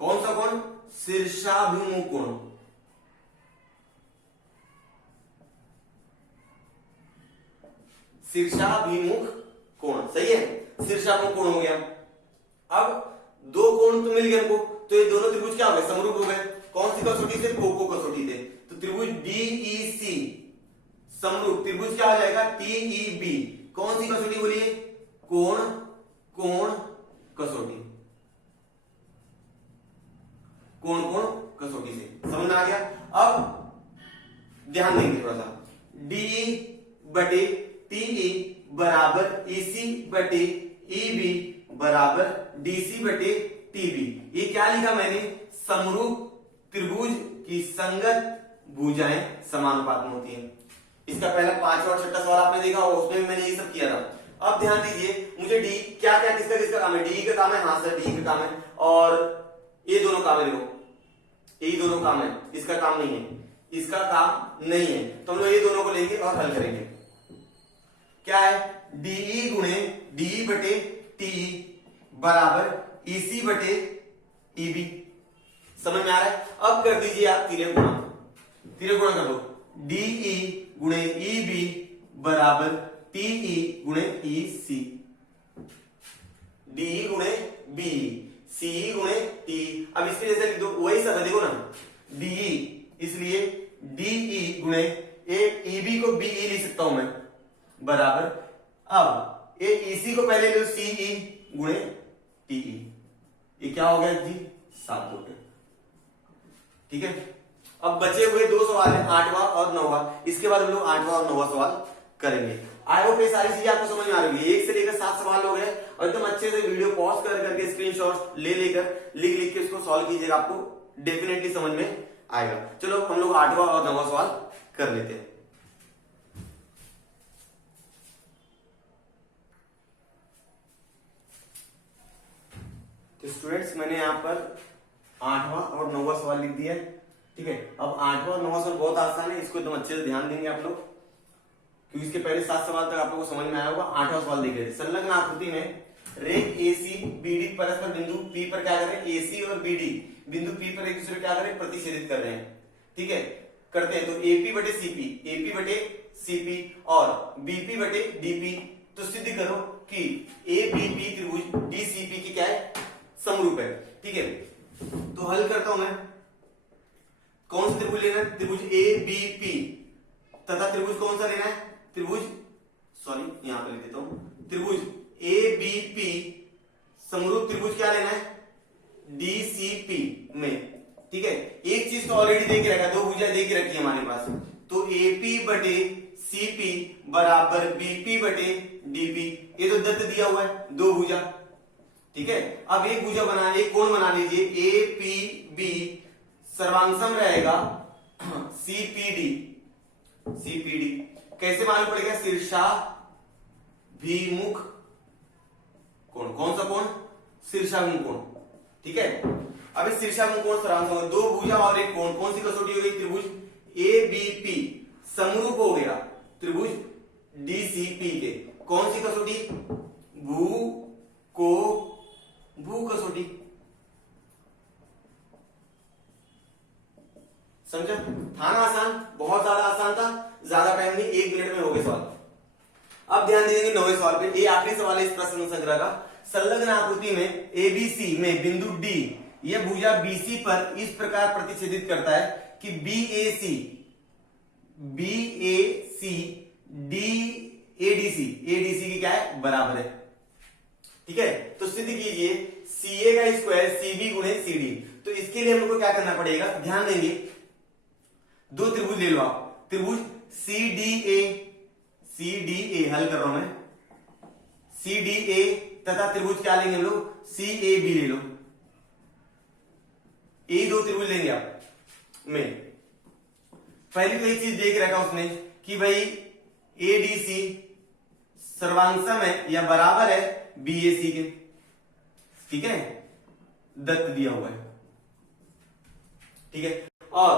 कौन सा कोण? शीर्षाभिमुख कोण, शीर्षाभिमुख कोण, सही है, शीर्षाभिमुख कोण हो गया। अब दो कोण तो मिल गए हमको, तो ये दोनों त्रिभुज क्या हो गए? समरूप हो गए। कौन सी कसौटी से? कोको कसौटी से। तो त्रिभुज डीईसी समरूप त्रिभुज क्या हो जाएगा? टीईबी। कौन सी कसौटी बोलिए? कोण कसौटी, कोण कसौटी से, समझ में आ गया। अब ध्यान देंगे थोड़ा सा, डीई बटे टीई बराबर ईसी बटे ईबी बराबर डीसी बटे टीबी। ये क्या लिखा मैंने? समरूप त्रिभुज की संगत भुजाएं समानुपात में होती हैं। इसका पहला 5वां और 6वां सवाल आपने देखा होगा, उसमें भी मैंने ये सब किया था। अब ध्यान दीजिए, मुझे डी क्या क्या किसका काम है? डी का काम है, हाँ सर डी का काम है, और ये दोनों काम है, देखो यही दोनों काम है, इसका काम नहीं है, इसका काम नहीं है, तो हम लोग ये दोनों को लेंगे और हल करेंगे। क्या है? डीई गुणे डी बटे टी बराबर ईसी बटे ईबी, समझ में आ रहा है। अब कर दीजिए आप तिर्यक गुणा कर दो, डीई गुणे ईबी बराबर टीई गुणे ईसी, डीई गुणे बी, सी गुणे टी। अब इसके जैसे लिख दो, वही सब है, देखो ना, डीई, इसलिए डीई गुणे ईबी को बीई लिख सकता हूं मैं, बराबर, अब ये ईसी को पहले लो सीई गुणे टीई, ये क्या हो गया जी? 7 होते, ठीक है। अब बचे हुए 2 सवाल है, 8वां और 9वां, इसके बाद हम लोग 8वां और 9वां सवाल करेंगे। आई होप ये सारी चीजें आपको समझ में आ रही है। 1 से लेकर 7 सवाल हो गए, और एकदम अच्छे से वीडियो पॉज कर करके स्क्रीनशॉट ले लेकर लिख के इसको सॉल्व कीजिएगा, आपको डेफिनेटली समझ में आएगा। चलो हम लोग 8वां और 9वां सवाल कर लेते हैं। तो स्टूडेंट्स, मैंने यहां पर 8वां और 9वां सवाल लिख दिया है, ठीक है। अब 8वां और 9वां सवाल बहुत आसान है, इसको एकदम अच्छे से ध्यान देंगे आप लोग, क्योंकि इसके पहले 7 सवाल तक आप लोगों को समझ में आया होगा। 8वां सवाल देख रहे थे, संलग्न आकृति में रेख AC BD परस्पर बिंदु P पर क्या कर रहे हैं? AC और BD बिंदु P पर एक दूसरे को क्या कर रहे हैं? प्रतिच्छेदित कर रहे हैं, ठीक है, करते हैं। तो AP बटे CP और BP बटे DP, तो सिद्ध करो कि ABP त्रिभुज DCP की क्या है? समरूप है, ठीक है। तो हल करता हूं मैं, कौन सा त्रिभुज लेना है? त्रिभुज ABP तथा त्रिभुज कौन सा लेना है? त्रिभुज, सॉरी यहां पर लिख देता हूं, त्रिभुज ABP समरूप त्रिभुज क्या लेना है? DCP में, ठीक है। एक चीज तो ऑलरेडी दे के रखा है, 2 भुजाएं दे के रखी है हमारे पास, तो AP बटे CP बराबर BP बटे DP, ये तो दत्त दिया हुआ है 2 भुजा, ठीक है। अब एक भुजा बना, एक कोण बना लीजिए, APB सर्वांशम रहेगा CPD, कैसे मालूम पड़ेगा? शीर्षाभिमुख कोण, कौन सा कोण? शीर्षाभिमुख कोण, ठीक है। अब इस शीर्षाभिमुख कोण सर्वांशम, 2 भुजा और एक कोण, कौन सी कसौटी हो गई? त्रिभुज ABP समरूप हो गया त्रिभुज DCP के, कौन सी कसौटी? भू कसौटी, समझा? था ना आसान? बहुत ज्यादा आसान था, ज्यादा टाइम नहीं, 1 मिनट में हो गए सवाल। अब ध्यान देंगे 9वें सवाल पे, ये आखिरी सवाल है इस प्रश्न संग्रह का। संलग्न आकृति में ABC में बिंदु D यह भुजा BC पर इस प्रकार प्रतिच्छेदित करता है कि BAC ADC की क्या है? बराबर है, ठीक है, तो सिद्ध कीजिए CA का स्क्वायर CB गुणे CD। तो इसके लिए हमको क्या करना पड़ेगा, ध्यान देंगे, दो त्रिभुज ले लो आप, त्रिभुज CDA हल कर रहा हूं मैं, CDA तथा त्रिभुज क्या लेंगे हम लोग, CAB ले लो, यही दो त्रिभुज लेंगे आप में। पहली तो एक चीज देख रखा उसने कि भाई ADC सर्वांगसम है या बराबर है BAC के, ठीक है, दत्त दिया हुआ है, ठीक है। और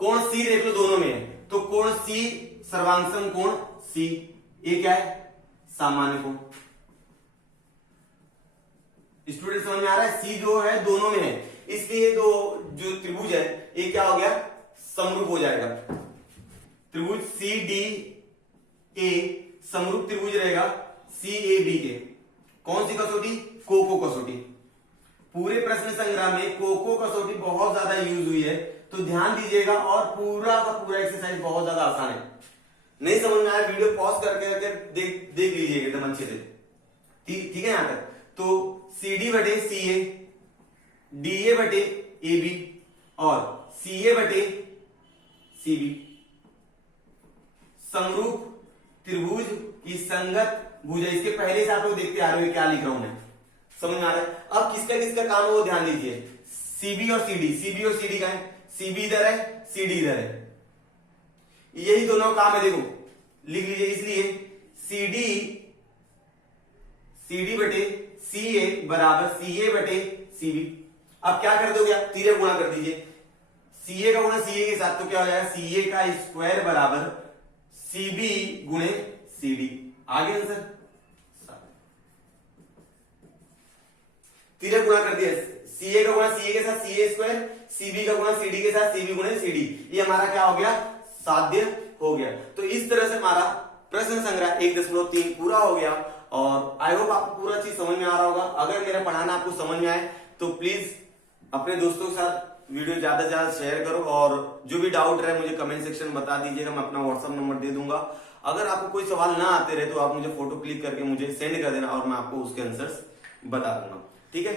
कोण C देख लो दोनों में है, तो कोण C सर्वांगसम कोण C, ये क्या है, सामान्य कोण। स्टूडेंट समझ में आ रहा है, C जो है दोनों में है, इसलिए दो जो त्रिभुज है ये क्या हो गया, समरूप हो जाएगा। त्रिभुज CDA समरूप त्रिभुज रहेगा CAB के। कौन सी कसौटी, कोको कसौटी। पूरे प्रश्न संग्रह में कोको कसौटी बहुत ज्यादा यूज हुई है, तो ध्यान दीजिएगा, और पूरा का पूरा एक्सरसाइज बहुत ज्यादा आसान है। नहीं समझ में आया वीडियो पॉज करके देख लीजिएगा एकदम अच्छे से, ठीक है। यहां तक तो CD बटे CA, DA बटे AB और CA बटे CB समरूप त्रिभुज की संगत भुजा। इसके पहले से आप लोग देखते आ रहे हो क्या लिख रहा हूं मैं, समझ में आ रहा है। अब किसका किसका काम है वो ध्यान दीजिए, CB और CD का है, CB इधर है CD इधर है, यही दोनों काम है, देखो लिख लीजिए। इसलिए CD बटे CA बराबर CA बटे CB। अब क्या कर दोगे आप, तीरे गुणा कर दीजिए, CA का गुणा CA के साथ, तो क्या हो जाएगा, CA का स्क्वायर बराबर CB गुणे CD। आगे आंसर, तीरे गुणा कर दिया, CA का गुणा CA के साथ CA स्क्वायर, CB का गुणा CD के साथ CB गुणे CD, ये हमारा क्या हो गया, साध्य हो गया। तो इस तरह से हमारा प्रश्न संग्रह 1.3 पूरा हो गया, और आई होप आपको पूरा चीज समझ में आ रहा होगा। अगर मेरा पढ़ाना आपको समझ में आए तो प्लीज अपने दोस्तों के साथ वीडियो ज्यादा से ज्यादा शेयर करो, और जो भी डाउट रहे मुझे कमेंट सेक्शन में बता दीजिएगा, मैं अपना व्हाट्सएप नंबर दे दूंगा। अगर आपको कोई सवाल ना आते रहे तो आप मुझे फोटो क्लिक करके मुझे सेंड कर देना, और मैं आपको उसके आंसर्स बता दूंगा, ठीक है।